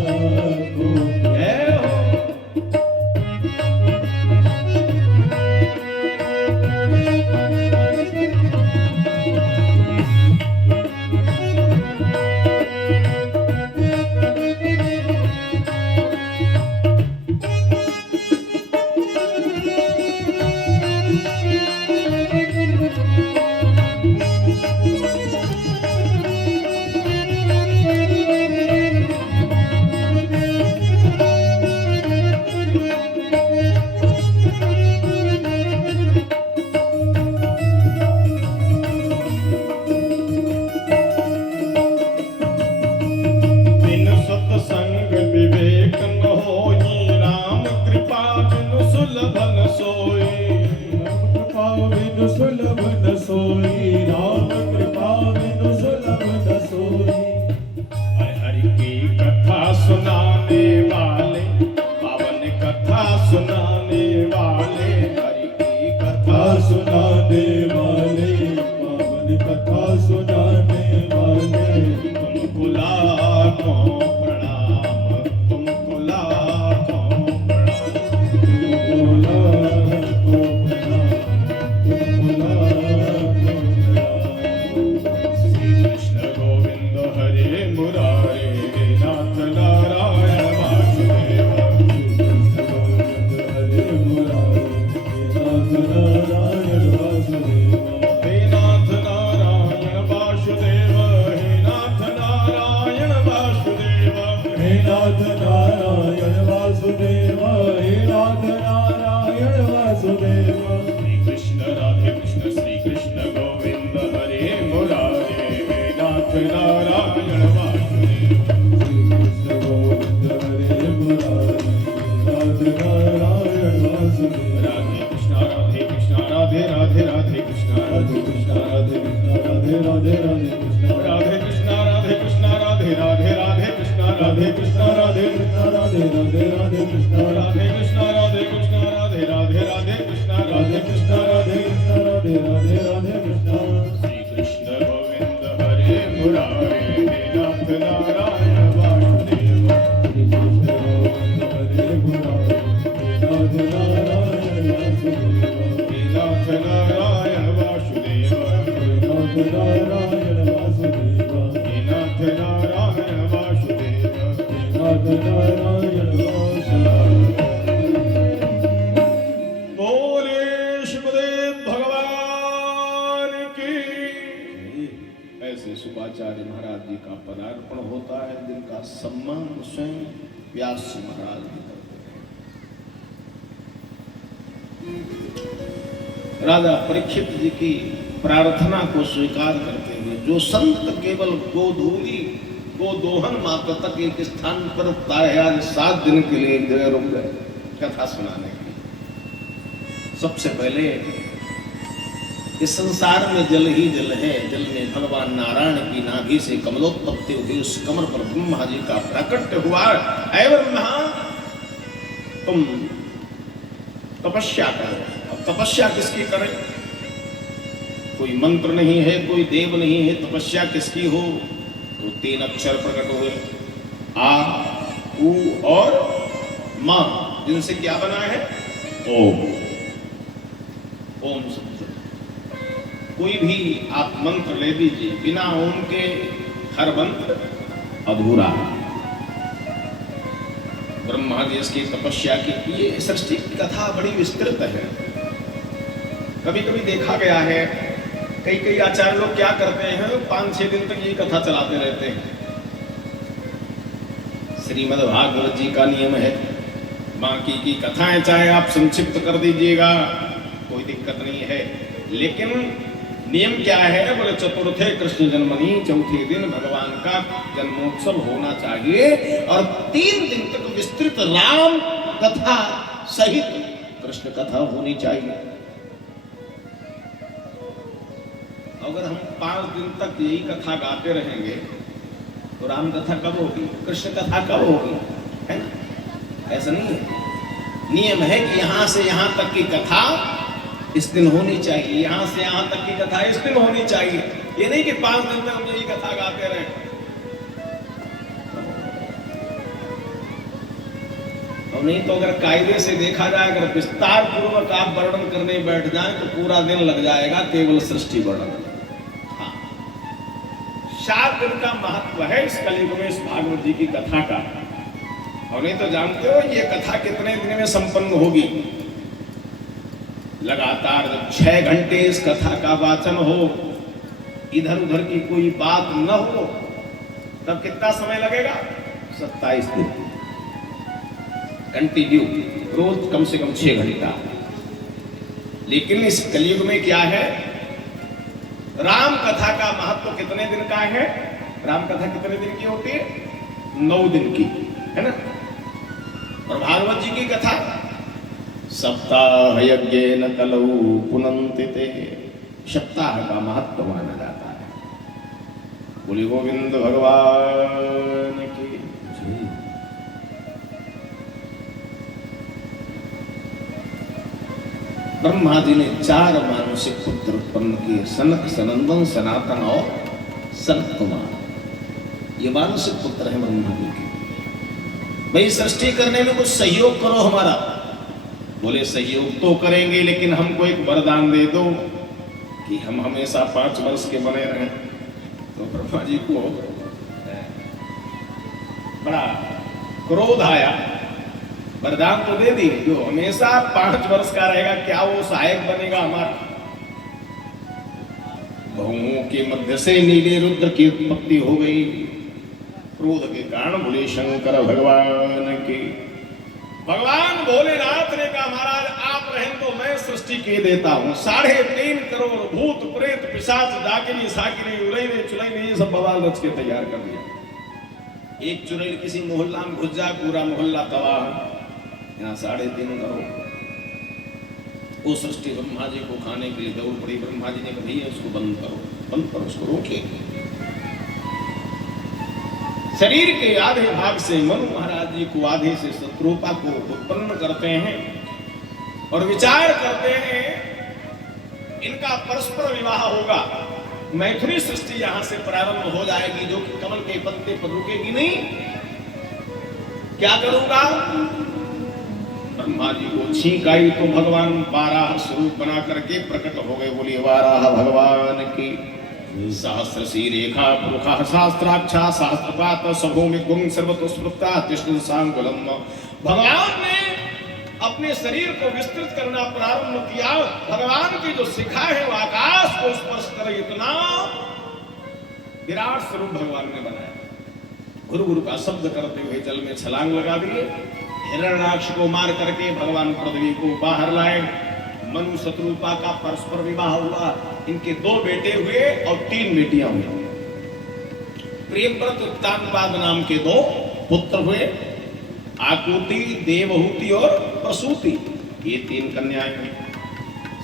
नारायण वासुदेव हे नाथ नारायण वासुदेव नाथ नारायण वासुदेव। बोले शिवदेव भगवान की। ऐसे शुभाचार्य महाराज जी का पदार्पण होता है, जिनका सम्मान स्वयं व्यास जी महाराज भी करते हैं। राजा परीक्षित जी की प्रार्थना को स्वीकार करते हुए जो संत केवल गोधूली गोदोहन मात्र तक एक स्थान पर उतारे, आज 7 दिन के लिए एक जगह रुक गए कथा सुनाने के लिए। सबसे पहले इस संसार में जल ही जल है, जल में भगवान नारायण की नाभि से कमलोत्पत्ति हुई, उस कमल पर ब्रह्मा जी का प्राकट्य हुआ। ऐ ब्रह्मा, तुम तपस्या करो। अब तपस्या किसकी करें? कोई मंत्र नहीं है, कोई देव नहीं है, तपस्या किसकी हो? तो 3 अक्षर प्रकट हुए, आ, उ और मा, जिनसे क्या बना है? ओम। ओम शब्द। कोई भी आप मंत्र ले लीजिए, बिना ओम के हर मंत्र अधूरा। ब्रह्मा जी इसकी तपस्या की। ये सृष्टि की कथा बड़ी विस्तृत है। कभी कभी देखा गया है, कई आचार्य लोग क्या करते हैं, 5-6 दिन तक ये कथा चलाते रहते हैं। श्रीमद् भागवत जी का नियम है, बाकी की कथाएं चाहे आप संक्षिप्त कर दीजिएगा, कोई दिक्कत नहीं है, लेकिन नियम क्या है? बोले चतुर्थे कृष्ण जन्मनी, चौथे दिन भगवान का जन्मोत्सव होना चाहिए और 3 दिन तक विस्तृत राम कथा सहित कृष्ण कथा होनी चाहिए। अगर हम 5 दिन तक यही कथा गाते रहेंगे तो राम कथा कब होगी, कृष्ण कथा कब होगी? है ना? ऐसा नहीं है। नियम है कि यहां से यहां तक की कथा इस दिन होनी चाहिए, यहां से यहां तक की कथा इस दिन होनी चाहिए। ये नहीं कि 5 दिन तक हम यही कथा गाते रहे। और नहीं तो अगर कायदे से देखा जाए, अगर विस्तार पूर्वक आप वर्णन करने बैठ जाएं तो पूरा दिन लग जाएगा केवल सृष्टि वर्णन। हाँ, 7 दिन का महत्व है इस कलयुग में, इस भागवत जी की कथा का। और नहीं तो जानते हो ये कथा कितने दिन में संपन्न होगी? लगातार जब 6 घंटे इस कथा का वाचन हो, इधर उधर की कोई बात न हो, तब कितना समय लगेगा? 27 दिन कंटिन्यू, रोज कम से कम 6 घंटा। लेकिन इस कलयुग में क्या है, राम कथा का महत्व कितने दिन का है? राम कथा कितने दिन की होती है? 9 दिन की, है ना? और भागवत जी की कथा सप्ताह यज्ञेन कलौ पुनन्ति ते, सप्ताह का महत्व माना जाता है। बोले गोविंद भगवान की जय। ब्रह्मा जी ने 4 मानसिक पुत्र उत्पन्न किए, सनक, सनंदन, सनातन और सनत कुमार। ये मानसिक पुत्र है ब्रह्मा जी के। भाई सृष्टि करने में कुछ सहयोग करो हमारा। बोले सहयोग तो करेंगे, लेकिन हमको एक वरदान दे दो कि हम हमेशा 5 वर्ष के बने रहें। तो ब्रह्मा जी को बड़ा क्रोध आया। वरदान तो दे दी, जो हमेशा 5 वर्ष का रहेगा, क्या वो सहायक बनेगा हमारा? बहुओं के मध्य से नीले रुद्र की उत्पत्ति हो गई। क्रोध के कारण बोले शंकर भगवान की। भगवान भोलेनाथ ने कहा, महाराज आप रहें तो मैं सृष्टि के देता हूं। 3.5 करोड़ भूत प्रेत पिशाच डाकिनी साकिनी उलैने चुलैने ये सब बवाल रच के तैयार कर दिया। एक चुड़ैल किसी मोहल्ला में घुस जाए, पूरा मोहल्ला तबाह। यहाँ 3.5 करोड़। वो सृष्टि ब्रह्मा जी को खाने के लिए दौड़ पड़ी। ब्रह्मा जी ने कहा भैया उसको बंद करो, बंद करो, उसको रोके। शरीर के आधे भाग से मनु महाराज जी को, आधे से शत्रुपा को उत्पन्न करते हैं और विचार करते हैं इनका परस्पर विवाह होगा, मैथुनी सृष्टि यहां से प्रारंभ हो जाएगी, जो कि कमल के पत्ते पर रुकेगी नहीं। क्या करूंगा? ब्रह्मा जी को छींक आई तो भगवान 12 स्वरूप बना करके प्रकट हो गए। बोलिए वाराह भगवान की। सहस्र सी रेखा पुरुखा शास्त्राक्षा शास्त्रपात सभूमि गुंग सर्वतोस्मृता तिष्ठ सांकुलम। भगवान ने अपने शरीर को विस्तृत करना प्रारंभ किया। भगवान की जो शिखा है वो आकाश को स्पर्श करे इतना विराट स्वरूप भगवान ने बनाया। गुरु गुरु का शब्द करते हुए जल में छलांग लगा दिए। हिरण्याक्ष को मार करके भगवान पृथ्वी को बाहर लाए। मनु शत्रुपा का परस्पर विवाह हुआ। इनके 2 बेटे हुए और 3 बेटियां हुई। प्रेमव्रत उत्तानपाद नाम के 2 पुत्र हुए। आकुति, देवहूति और प्रसूति, ये 3 कन्याएं हुई।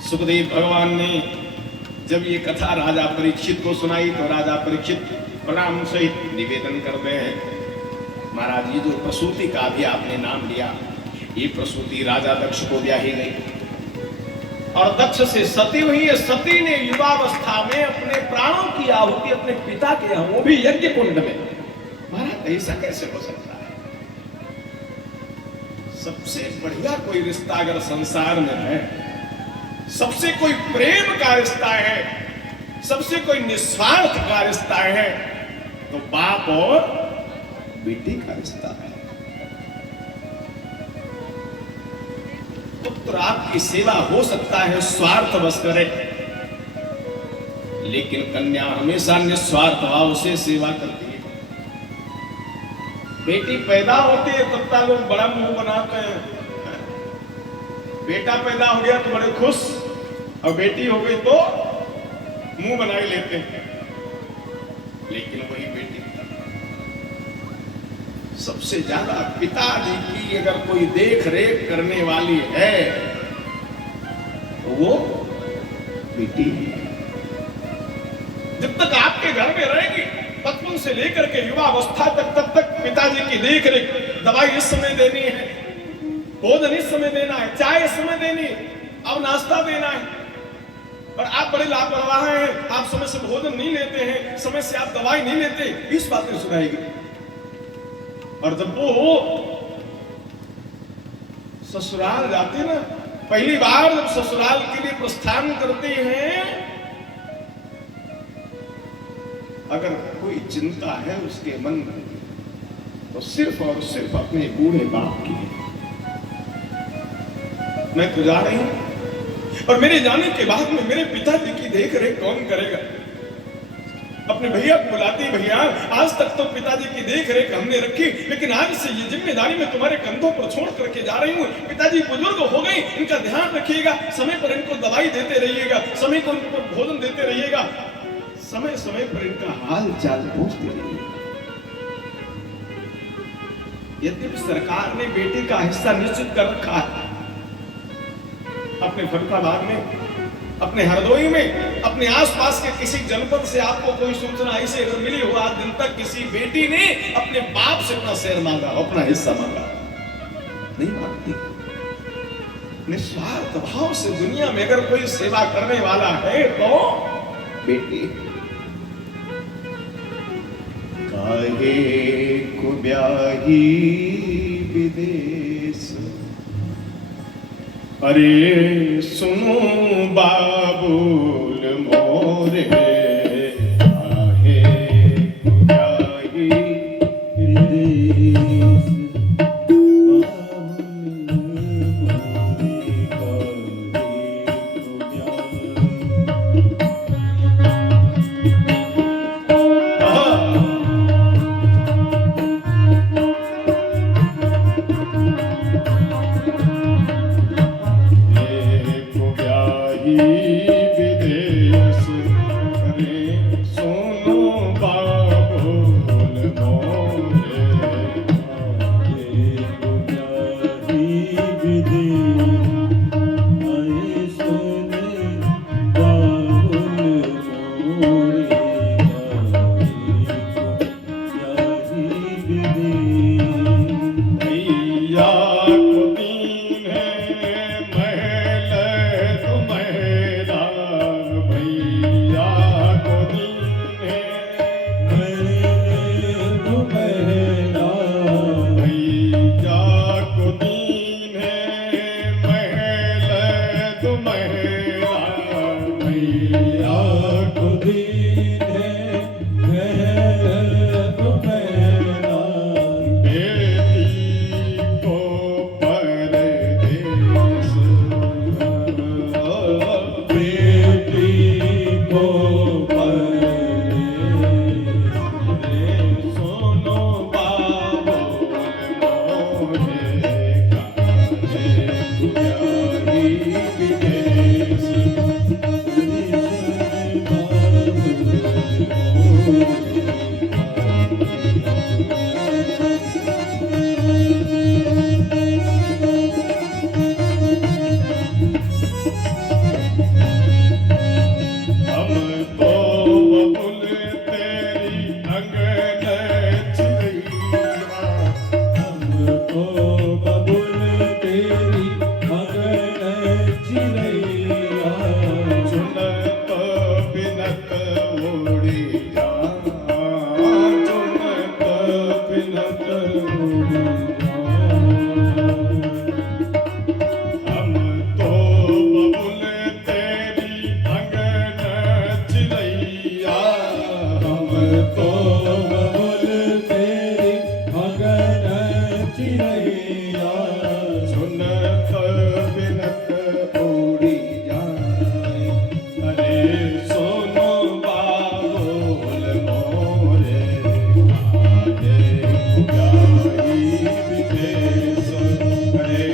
सुखदेव भगवान ने जब ये कथा राजा परीक्षित को सुनाई तो राजा परीक्षित प्रणाम सहित निवेदन करते हैं, महाराज ये जो प्रसूति का भी आपने नाम लिया, ये प्रसूति राजा दक्ष को दिया ही नहीं और दक्ष से सती हुई है। सती ने युवावस्था में अपने प्राणों की आहुति अपने पिता के यहाँ, वो भी यज्ञ कुंड में। महाराज ऐसा कैसे हो सकता है? सबसे बढ़िया कोई रिश्ता अगर संसार में है, सबसे कोई प्रेम का रिश्ता है, सबसे कोई निस्वार्थ का रिश्ता है तो बाप और बेटी का रिश्ता है। पुत्र आपकी सेवा हो सकता है स्वार्थवश करे, लेकिन कन्या हमेशा निस्वार्थ भाव से सेवा करती है। बेटी पैदा होती है तब तक लोग बड़ा मुंह बनाते हैं, बेटा पैदा हो गया तो बड़े खुश, और बेटी हो गई तो मुंह बना ही लेते हैं। लेकिन वही बेटी सबसे ज्यादा पिताजी की अगर कोई देख रेख करने वाली है तो वो बेटी। जब तक आपके घर में रहेगी, बचपन से लेकर के युवावस्था तक, तब तक पिताजी की देख रेख, दवाई इस समय देनी है, भोजन इस समय देना है, चाय इस समय देनी है, अब नाश्ता देना है। और आप बड़े लापरवाह हैं, आप समय से भोजन नहीं लेते हैं, समय से आप दवाई नहीं लेते, 20 बातें सुनाएगी। और जब वो ससुराल जाते ना, पहली बार जब ससुराल के लिए प्रस्थान करते हैं, अगर कोई चिंता है उसके मन में तो सिर्फ और सिर्फ अपने बूढ़े बाप की है। मैं तो जा रही हूं और मेरे जाने के बाद में मेरे पिताजी की देख रेख कौन करेगा? अपने भैया को बुलाती, भैया आज तक तो पिताजी की देख रेख हमने रखी, लेकिन आज से ये जिम्मेदारी मैं तुम्हारे कंधों पर छोड़ करके जा रही हूँ। पिताजी बुजुर्ग हो गई, इनका ध्यान रखिएगा, समय पर इनको दवाई देते रहिएगा, समय पर इनको भोजन देते रहिएगा, समय समय पर इनका हाल चाल पूछते रहिएगा। यद्यपि सरकार ने बेटी का हिस्सा निश्चित कर रखा है, अपने फरुखाबाद में, अपने हरदोई में, अपने आसपास के किसी जनपद से आपको कोई सूचना ऐसे अगर मिली हो, आज दिन तक किसी बेटी ने अपने बाप से अपना शेयर मांगा, अपना हिस्सा मांगा? नहीं मांगती। निस्वार्थ भाव से दुनिया में अगर कोई सेवा करने वाला है तो बेटी। काहे को ब्याही विदेश, अरे सुनो बाबुल मोरे, काहे को ब्याही विदेश, मैया को दीन चिरैया चुनत बिनत उड़ी जा चुनत बिनत उड़ी जा। हम तो बबुल तेरी अंगन चिरैया हम तो बबुल तेरी अगन चिरैया चुनत बिनत उड़ी जाए अरे सोनो बाबुल मोरे काहे जाई विदेश अरे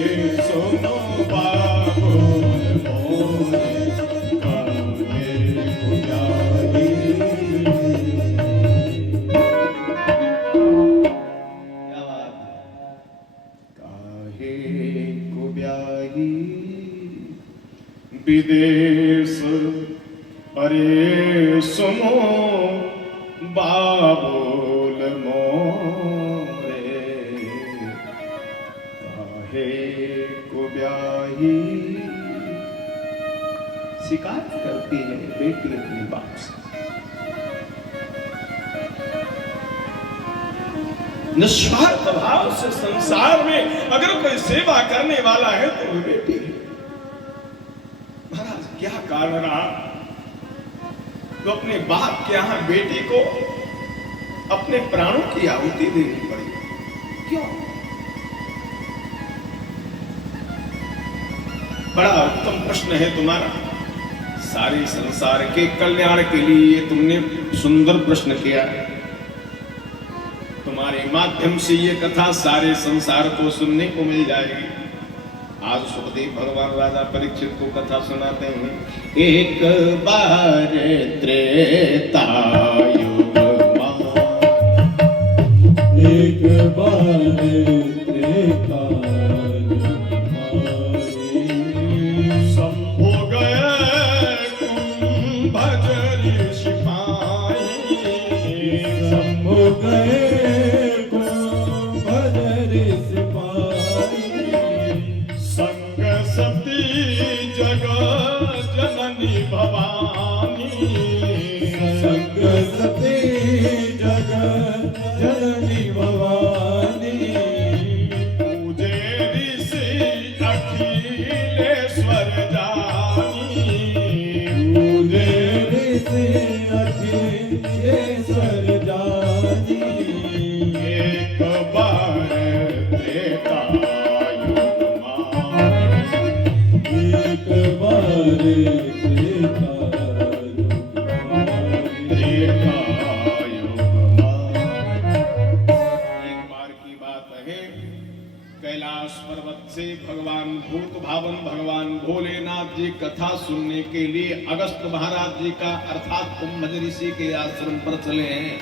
सोनो बाबुल मोरे काहे जाई क्या बात है काहे को ब्याही विदेश अरे सुनो बाबुल मोरे काहे को ब्याही शिकायत करती है बेटी अपनी बाप से निस्वार्थ भाव से संसार में अगर कोई सेवा करने वाला है तो वो बेटी है। महाराज क्या कारण रहा तो अपने बाप के यहां बेटी को अपने प्राणों की आहुति देनी पड़ी क्यों? बड़ा उत्तम प्रश्न है तुम्हारा सारे संसार के कल्याण के लिए तुमने सुंदर प्रश्न किया है। तुम्हारे माध्यम से ये कथा सारे संसार को सुनने को मिल जाएगी। आज सुखदेव भगवान राजा परीक्षित को कथा सुनाते हैं। एक बार त्रेता युग में एक बार त्रेता शंभु गए कुंभज ऋषिपाई शंभु गए कुंभज सिपाही संग सती जग जननी भवानी संग सती जग जननी भवानी पूजे ऋषि अखिलेश्वर जानी पूजे ऋषि अखिलेश्वर जानी एक बार त्रेता युग में एक बार त्रेता त्रेता युग में एक बार की बात है कैलाश पर्वत से भगवान भूत भावन भगवान भोलेनाथ जी कथा सुनने के लिए अगस्त महाराज जी का अर्थात कुंभज ऋषि के आश्रम पर चले हैं।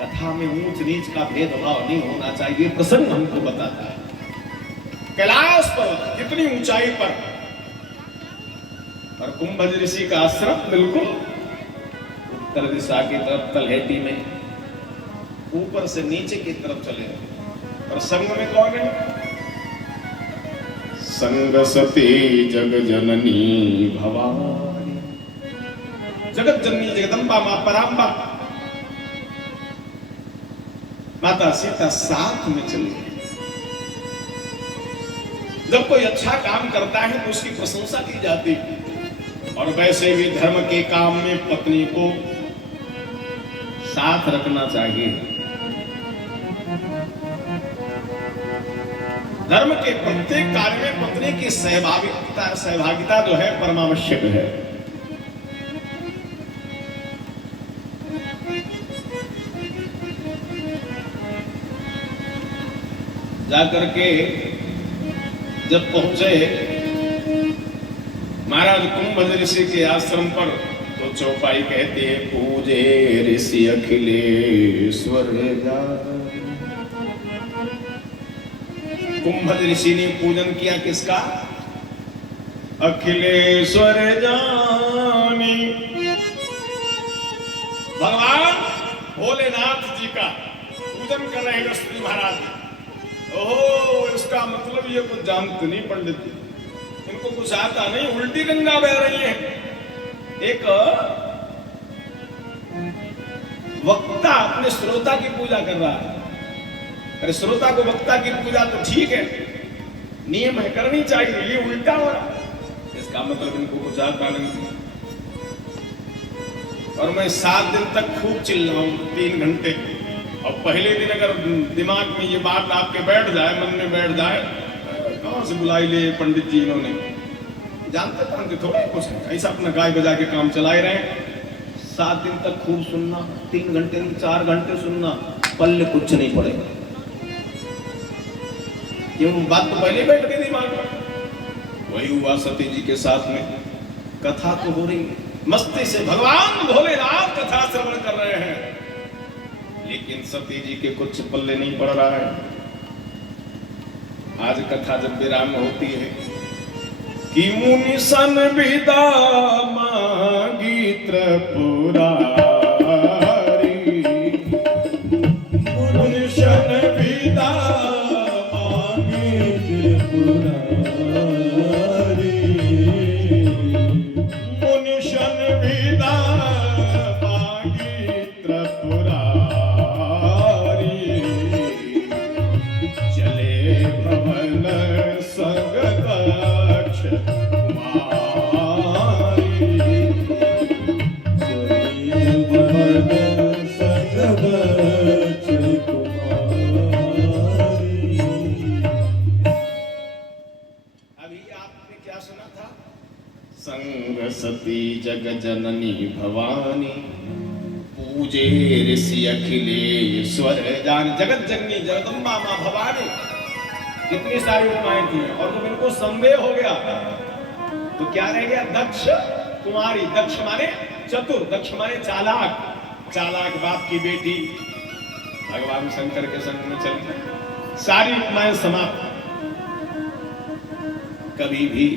कथा में ऊंच नीच का भेदभाव नहीं होना चाहिए प्रसंग हमको बताता है। कैलाश पर्वत कितनी ऊंचाई पर और कुंभज ऋषि का आश्रम बिल्कुल उत्तर दिशा की तरफ तलहटी में ऊपर से नीचे की तरफ चले और संग में कौन है? संग सती जग जननी भवानी जगत जननी जगदम्बा मां पराम्बा माता सीता साथ में चली। जब कोई अच्छा काम करता है तो उसकी प्रशंसा की जाती है और वैसे भी धर्म के काम में पत्नी को साथ रखना चाहिए। धर्म के प्रत्येक कार्य में पत्नी की सहभागिता जो है परमावश्यक है। जाकर के जब पहुंचे महाराज कुंभज ऋषि के आश्रम पर तो चौपाई कहती है पूजे ऋषि अखिलेश्वर जाए। कुंभज ऋषि ने पूजन किया किसका? अखिलेश्वर जानी भगवान भोलेनाथ जी का पूजन कर रहे हैं श्री महाराज। ओहो इसका मतलब ये कुछ जानते नहीं पंडित जी। इनको कुछ आता नहीं, उल्टी गंगा बह रही है। एक वक्ता अपने श्रोता की पूजा कर रहा है। अरे श्रोता को वक्ता की पूजा तो ठीक है, नियम है, करनी चाहिए, ये उल्टा हो रहा है। इसका मतलब इनको कुछ आता नहीं। और मैं 7 दिन तक खूब चिल्लाऊं 3 घंटे, और पहले दिन अगर दिमाग में ये बात आपके बैठ जाए, मन में बैठ जाए, कहां से बुलाई ले पंडित जी इन्होंने, जानते थोड़े कुछ है, ऐसा अपना गाय बजा के काम चलाए रहे। 7 दिन तक खूब सुनना, 3 घंटे नहीं 4 घंटे सुनना, पल्ले कुछ नहीं पड़ेगा। ये बात तो पहले बैठ गई दिमाग में। वही हुआ सती जी के साथ में, कथा तो हो रही है मस्ती से, भगवान भोलेनाथ कथा श्रवण कर रहे हैं, लेकिन सती जी के कुछ पल्ले नहीं पड़ रहा है। आज कथा जब विराम होती है कि मुनि सन विदा मांगी त्रिपुरारी, मुनि सन विदा मांगी त्रिपुरारी, मुनि सन विदा मांगी त्रिपुरारी, चले भवन संगदक्ष सती जग जननी भवानी, पूजे ऋषि अखिलेश्वर जान। जगत जननी जगदम्बा मां भवानी, कितनी सारी उपमाएं थी, और जब इनको संदेह हो गया तो क्या रह गया, दक्ष कुमारी। दक्ष माने चतुर, दक्ष माने चालाक, चालाक बाप की बेटी, भगवान शंकर के संग में चलती, सारी उपमाएं समाप्त। कभी भी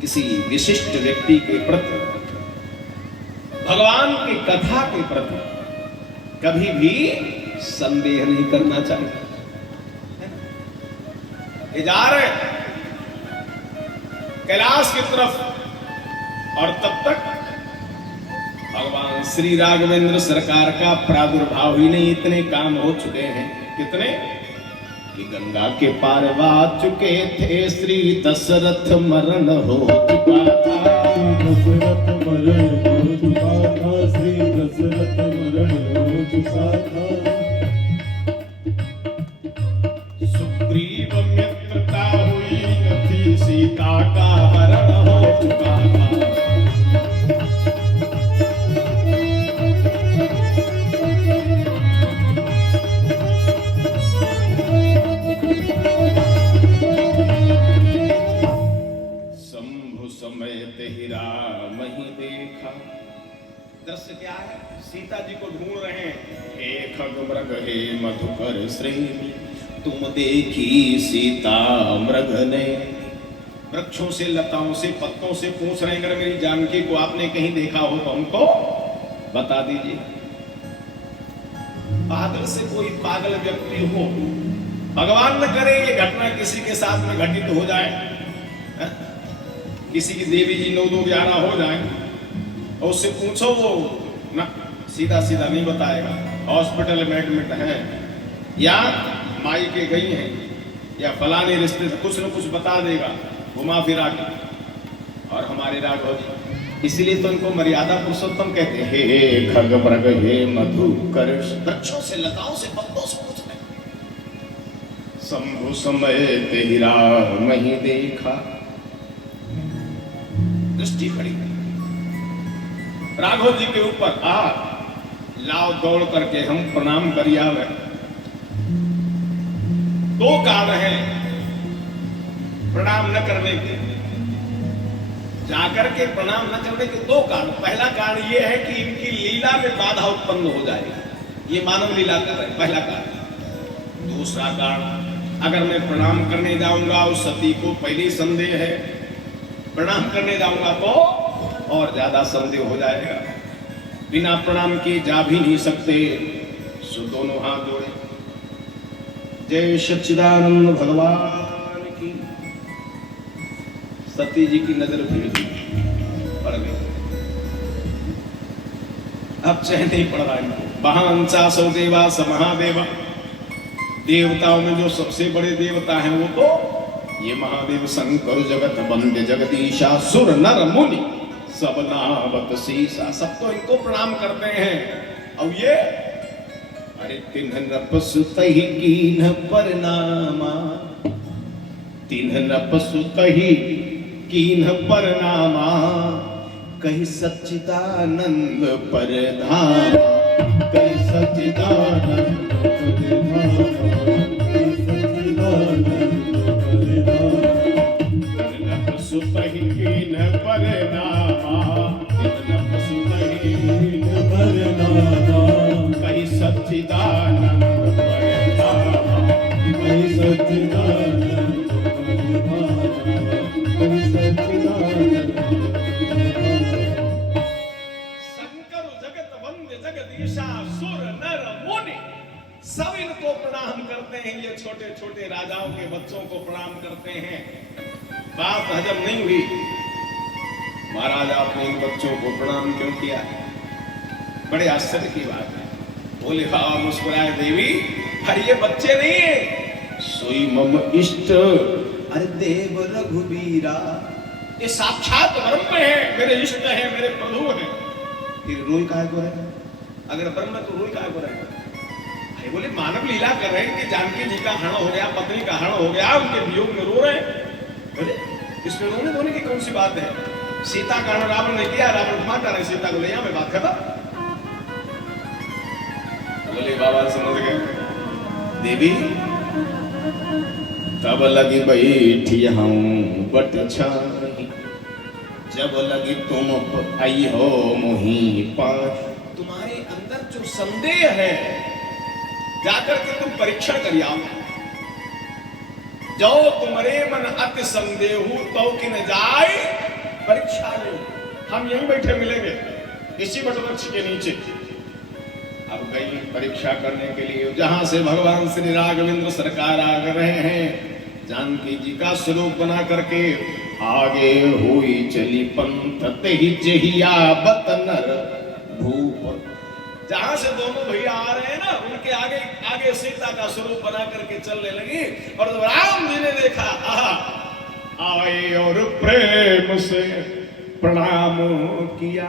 किसी विशिष्ट व्यक्ति के प्रति, भगवान की कथा के प्रति कभी भी संदेह नहीं करना चाहिए। ये जा रहे कैलाश की तरफ, और तब तक भगवान श्री राघवेंद्र सरकार का प्रादुर्भाव ही नहीं, इतने काम हो चुके हैं। कितने कि गंगा के पार आ चुके थे, श्री दशरथ मरण हो चुका था, दशरथ मरण हो चुका था, श्री दशरथ मरण हो चुका था। सुग्रीव मित्रता हुई न थी, सीता का हरण हो चुका था। दृश्य क्या है, सीता जी को ढूंढ रहे हैं। हे खगमृग हे मधुकर श्रेणी, तुम देखी सीता मृग ने। वृक्षों से, लताओं से, पत्तों से पूछ रहे हैं, अगर मेरी जानकी को आपने कहीं देखा हो तो हमको बता दीजिए। पागल से कोई पागल व्यक्ति हो, भगवान न करे ये घटना किसी के साथ में घटित हो जाए, किसी की देवी जी 9-2-11 हो जाए, और उससे पूछो, वो ना सीधा सीधा नहीं बताएगा, हॉस्पिटल में एडमिट है, या माई के गई हैं, या फलाने रिश्ते से कुछ न कुछ बता देगा घुमा फिरा के। और हमारे राघव जी, इसलिए तो इनको मर्यादा पुरुषोत्तम कहते हैं। हे खगमृग हे मधुकर, वृक्षों से, लताओं से, पत्तों से पूछ रहे। शंभु समय तेरा मही देखा, दृष्टि पड़ी राघव जी के ऊपर, आ लाओ दौड़ करके हम प्रणाम करिया। दो कारण हैं प्रणाम न करने के, जाकर के प्रणाम न करने के 2 कारण। पहला कारण यह है कि इनकी लीला में बाधा उत्पन्न हो जाएगी, ये मानव लीला कर रहे हैं, पहला कारण। दूसरा कारण, अगर मैं प्रणाम करने जाऊंगा उस सती को पहले संदेह है, प्रणाम करने जाऊंगा तो और ज्यादा संदेह हो जाएगा। बिना प्रणाम किए जा भी नहीं सकते, सो दोनों हाथ जोड़े। जय सच्चिदानंद भगवान की। सती जी की नजर फिर गई, पड़ गई। अब चैन नहीं पड़ रहा है। महांसा सौ देवा स महादेवा, देवताओं में जो सबसे बड़े देवता हैं वो तो ये महादेव शंकर जगत वंद्य जगदीशा सुर नर मुनि सब नावत शीशा, सब तो इनको प्रणाम करते हैं। और ये अरे तिन्ह नपसुतहि कीन्ह परनामा, तिन्ह नपसुतहि कीन्ह परनामा, कहि सच्चिदानंद परधाम, कहीं सच्चिदानंद परिधाम, कहीं सच्चिदानंद परिधाम। नपसुतहि कीन्ह परनामा, नपसुतहि कीन्ह परनामा, कहि सच्चिदानंद परधाम, कहीं सच्चिदानंद परिधाम, कहीं सच्चिदानंद परिधाम। शंकर जगत वंद्य जगदीशा सुर नर मुनि सब इनको प्रणाम करते हैं। ये छोटे छोटे राजाओं के बच्चों को प्रणाम करते हैं। बात हजम नहीं हुई, महाराज आपने इन बच्चों को प्रणाम क्यों किया? बड़े आश्चर्य की बात है। बोले बाबा मुस्कुराए, देवी अरे ये बच्चे नहीं है, सोई मम इष्ट अरे देव रघुबीरा, ये साक्षात ब्रह्म है, मेरे इष्ट है, मेरे प्रभु है। फिर रोई काहे को रहे? अगर ब्रह्म तो रोई काहे को रहे? अरे बोले मानव लीला कर रहे हैं कि जानकी जी का हरण हो गया, पत्नी का हरण हो गया, उनके वियोग में रो रहे हैं। अरे इसमें रोने धोने की कौन सी बात है? सीता का हरण रावण ने किया, रावण मारता रहे, सीता को ले यहाँ में बात खत्म। बोले बाबा समझ गए, देवी तब लगी बैठी हूँ बट छाही, जब लगी तुम आई हो मोही पास। तुम्हारे अंदर जो संदेह है जाकर के तुम परीक्षण करिए। जो तुम्हारे मन अति संदेहु तो कि न जाए परीक्षा ले। हम यहीं बैठे मिलेंगे इसी वटवृक्ष के नीचे। अब गई परीक्षा करने के लिए, जहां से भगवान श्री राघवेंद्र सरकार आ रहे हैं, जानकी जी का स्वरूप बना करके आगे हुई चली पंथ ही जहिया बत नर भूप। जहां से दोनों भैया आ रहे हैं ना, उनके आगे आगे सीता का स्वरूप बना करके चलने लगी। और जब राम जी ने देखा, आए और प्रेम से प्रणाम किया।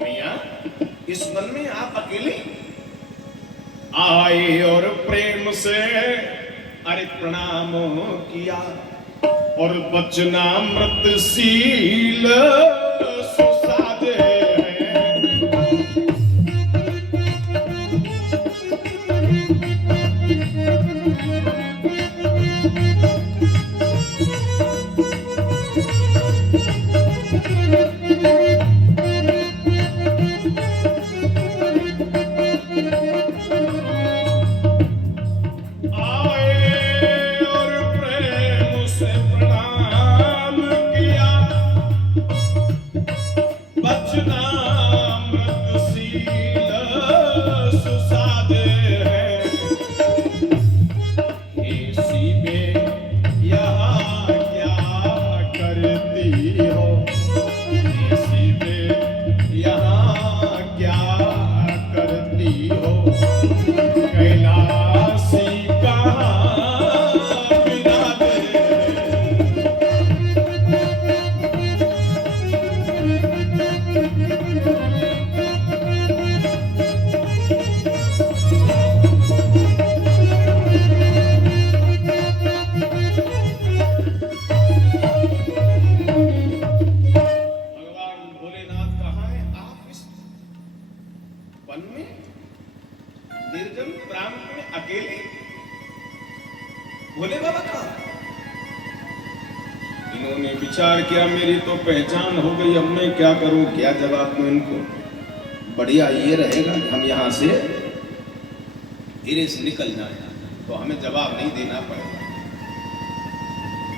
मैया इस वन में आप अकेले आए और प्रेम से अरे प्रणाम किया, और वचनामृतशील सुसादे हैं। इन्होंने विचार किया, मेरी तो पहचान हो गई, अब मैं क्या करूं, क्या जवाब दूं इनको। बढ़िया ये रहेगा कि हम यहाँ से धीरे से निकल जाए, तो हमें जवाब नहीं देना पड़ेगा।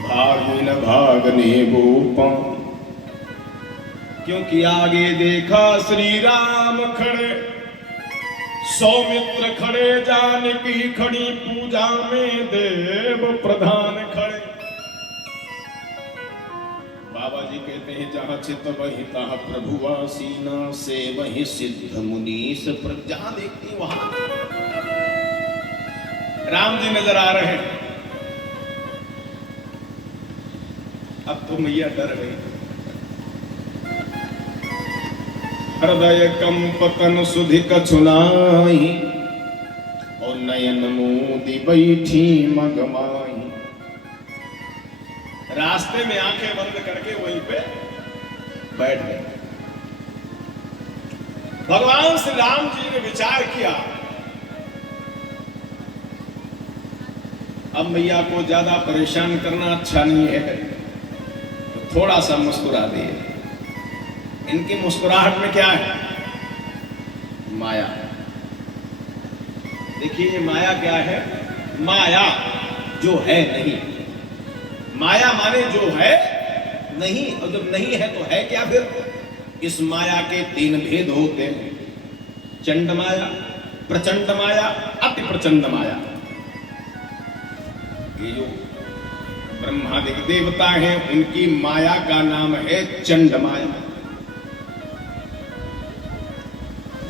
भाग न भागने वो, क्योंकि आगे देखा श्री राम खड़े, सौमित्र खड़े, जानकी खड़ी, पूजा में देव प्रधान खड़े। कहते हैं जहाँ चित वही तहाँ प्रभु वासीना से वही सिद्ध मुनीस पर जहाँ देखती वहां राम जी नजर आ रहे हैं। अब तो मैया डर गई। हृदय कंपतन सुधि कछुनाई और नयन मोदी बैठी मगमाई। रास्ते में आंखें बंद करके वहीं पे बैठ गए। भगवान श्री राम जी ने विचार किया अब मैया को ज्यादा परेशान करना अच्छा नहीं है, तो थोड़ा सा मुस्कुरा दिए। इनकी मुस्कुराहट में क्या है? माया। देखिए माया क्या है? माया जो है नहीं। माया माने जो है नहीं, और जब नहीं है तो है क्या फिर? इस माया के तीन भेद होते हैं, चंड माया, प्रचंड माया, अति प्रचंड माया। ये जो ब्रह्मादि देवता हैं उनकी माया का नाम है चंड माया।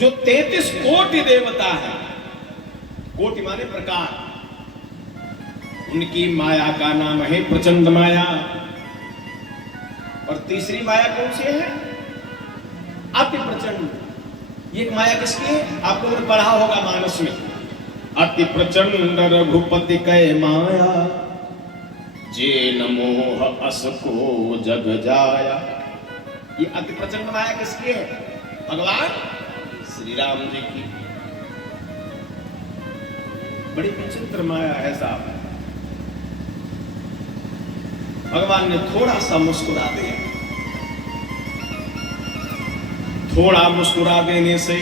जो 33 कोटि देवता है, कोटि माने प्रकार, उनकी माया का नाम है प्रचंड माया। और तीसरी माया कौन सी है? अति प्रचंड। ये माया किसकी है? आप लोगों ने पढ़ा होगा मानस में, अति प्रचंड रघुपति कै माया जे नमोह अस को जग जाया। ये अति प्रचंड माया किसकी है? भगवान श्री राम जी की। बड़ी विचित्र माया है साहब। भगवान ने थोड़ा सा मुस्कुरा दिया। थोड़ा मुस्कुरा देने से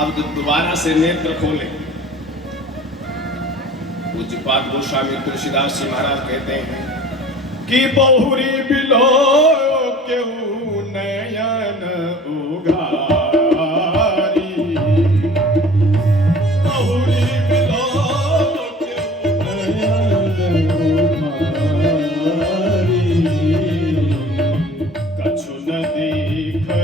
अब दोबारा से नेत्र खोले। पूज्यपाद गोस्वामी तुलसीदास जी महाराज कहते हैं कि बहुरी बिलो केहू नयन उघारी, बहुरी बिलो केहू नयन उघारी, कछु न देखता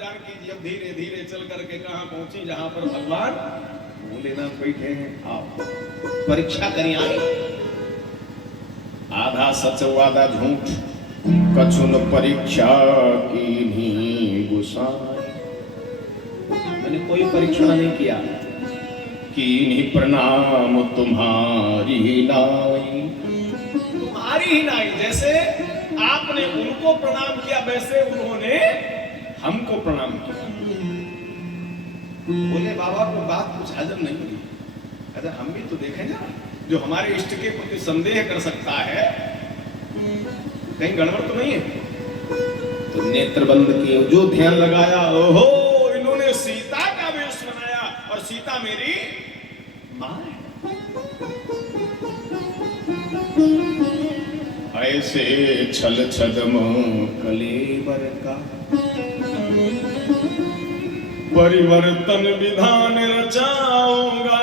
काठ धीरे धीरे चल करके कहां पहुंची जहां पर भगवान भोलेनाथ बैठे हैं। आप परीक्षा करिए आई। आधा सच आधा झूठ कछुन परीक्षा की नहीं गुसाई। मैंने कोई परीक्षा नहीं किया की नहीं प्रणाम तुम्हारी नाई। तुम्हारी ही नाई। जैसे आपने उनको प्रणाम किया वैसे उन्होंने हमको प्रणाम किया। बोले बाबा को बात कुछ हजम नहीं हुई। अगर हम भी तो देखें ना, जो हमारे इष्ट के प्रति संदेह कर सकता है कहीं गड़बड़ तो नहीं है। तो नेत्र बंद किए, जो ध्यान लगाया, ओहो इन्होंने सीता का वेश बनाया और सीता मेरी मां है। ऐसे छल छदम कलेवर का परिवर्तन विधान रचाऊंगा।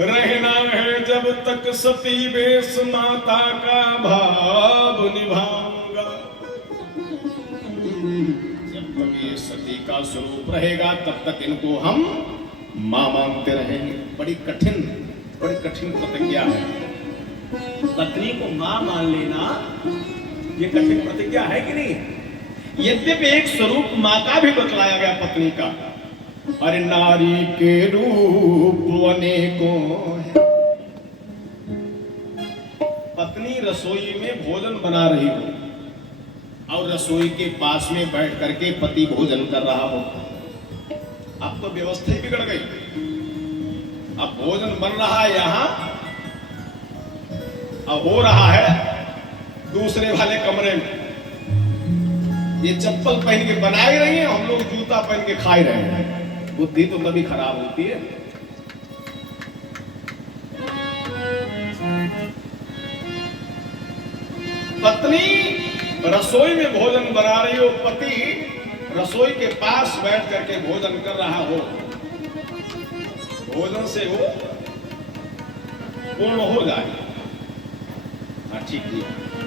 रहना है जब तक सती वेश माता का भाव निभाऊंगा। जब तक ये सती का स्वरूप रहेगा तब तक इनको हम मां मानते रहेंगे। बड़ी कठिन प्रतिज्ञा है। पत्नी को मां मान लेना ये कठिन प्रतिज्ञा है कि नहीं? यद्यपि एक स्वरूप मां का भी बतलाया गया पत्नी का। अरे नारी के रूप अनेकों है। पत्नी रसोई में भोजन बना रही हो और रसोई के पास में बैठ करके पति भोजन कर रहा हो। अब तो व्यवस्था ही बिगड़ गई। अब भोजन बन रहा है यहां, अब हो रहा है दूसरे वाले कमरे में। ये चप्पल पहन के बना ही रही है, हम लोग जूता पहन के खा ही रहे हैं। बुद्धि तो तभी खराब होती है। पत्नी रसोई में भोजन बना रही हो, पति रसोई के पास बैठ करके भोजन कर रहा हो, भोजन से वो पूर्ण हो जाए। हाँ ठीक है,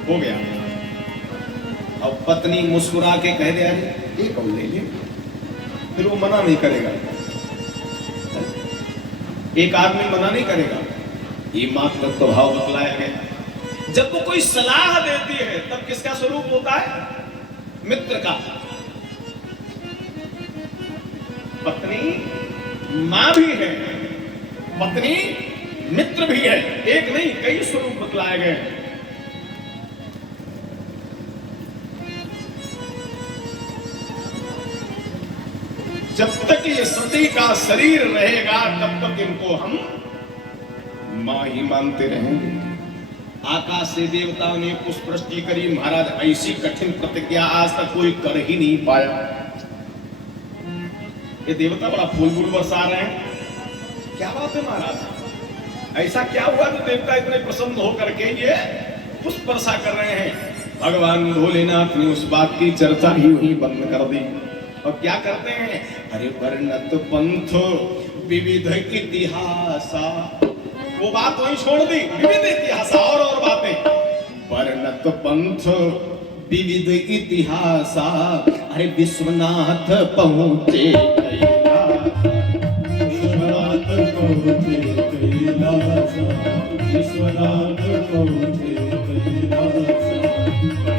हो गया। अब पत्नी मुस्कुरा के कह दे अरे एक और ले ले, फिर वो मना नहीं करेगा। एक आदमी मना नहीं करेगा। ये मात्र तो भाव बतलाया गया। जब वो कोई सलाह देती है तब किसका स्वरूप होता है? मित्र का। पत्नी मां भी है, पत्नी मित्र भी है। एक नहीं कई स्वरूप बतलाए गए हैं। जब तक ये सती का शरीर रहेगा तब तक इनको हम मां ही मानते रहेंगे। आकाश से देवताओं ने पुष्पवृष्टि करी, महाराज ऐसी कठिन प्रतिज्ञा आज तक कोई कर ही नहीं पाया। ये देवता बड़ा फूल फूल बरसा रहे हैं, क्या बात है महाराज? ऐसा क्या हुआ तो देवता इतने प्रसन्न होकर के ये पुष्प वर्षा कर रहे हैं? भगवान भोलेनाथ ने उस बात की चर्चा ही वहीं बंद कर दी। और क्या करते हैं? अरे वर्णत पंथ विविध इतिहासा, वो बात वहीं छोड़ दी। विविध इतिहास और बातें। वर्णत पंथ विविध इतिहासा, अरे विश्वनाथ पहुंचे विश्वनाथ पहुंचे कैलासा, विश्वनाथ पहुंचे कैलासा।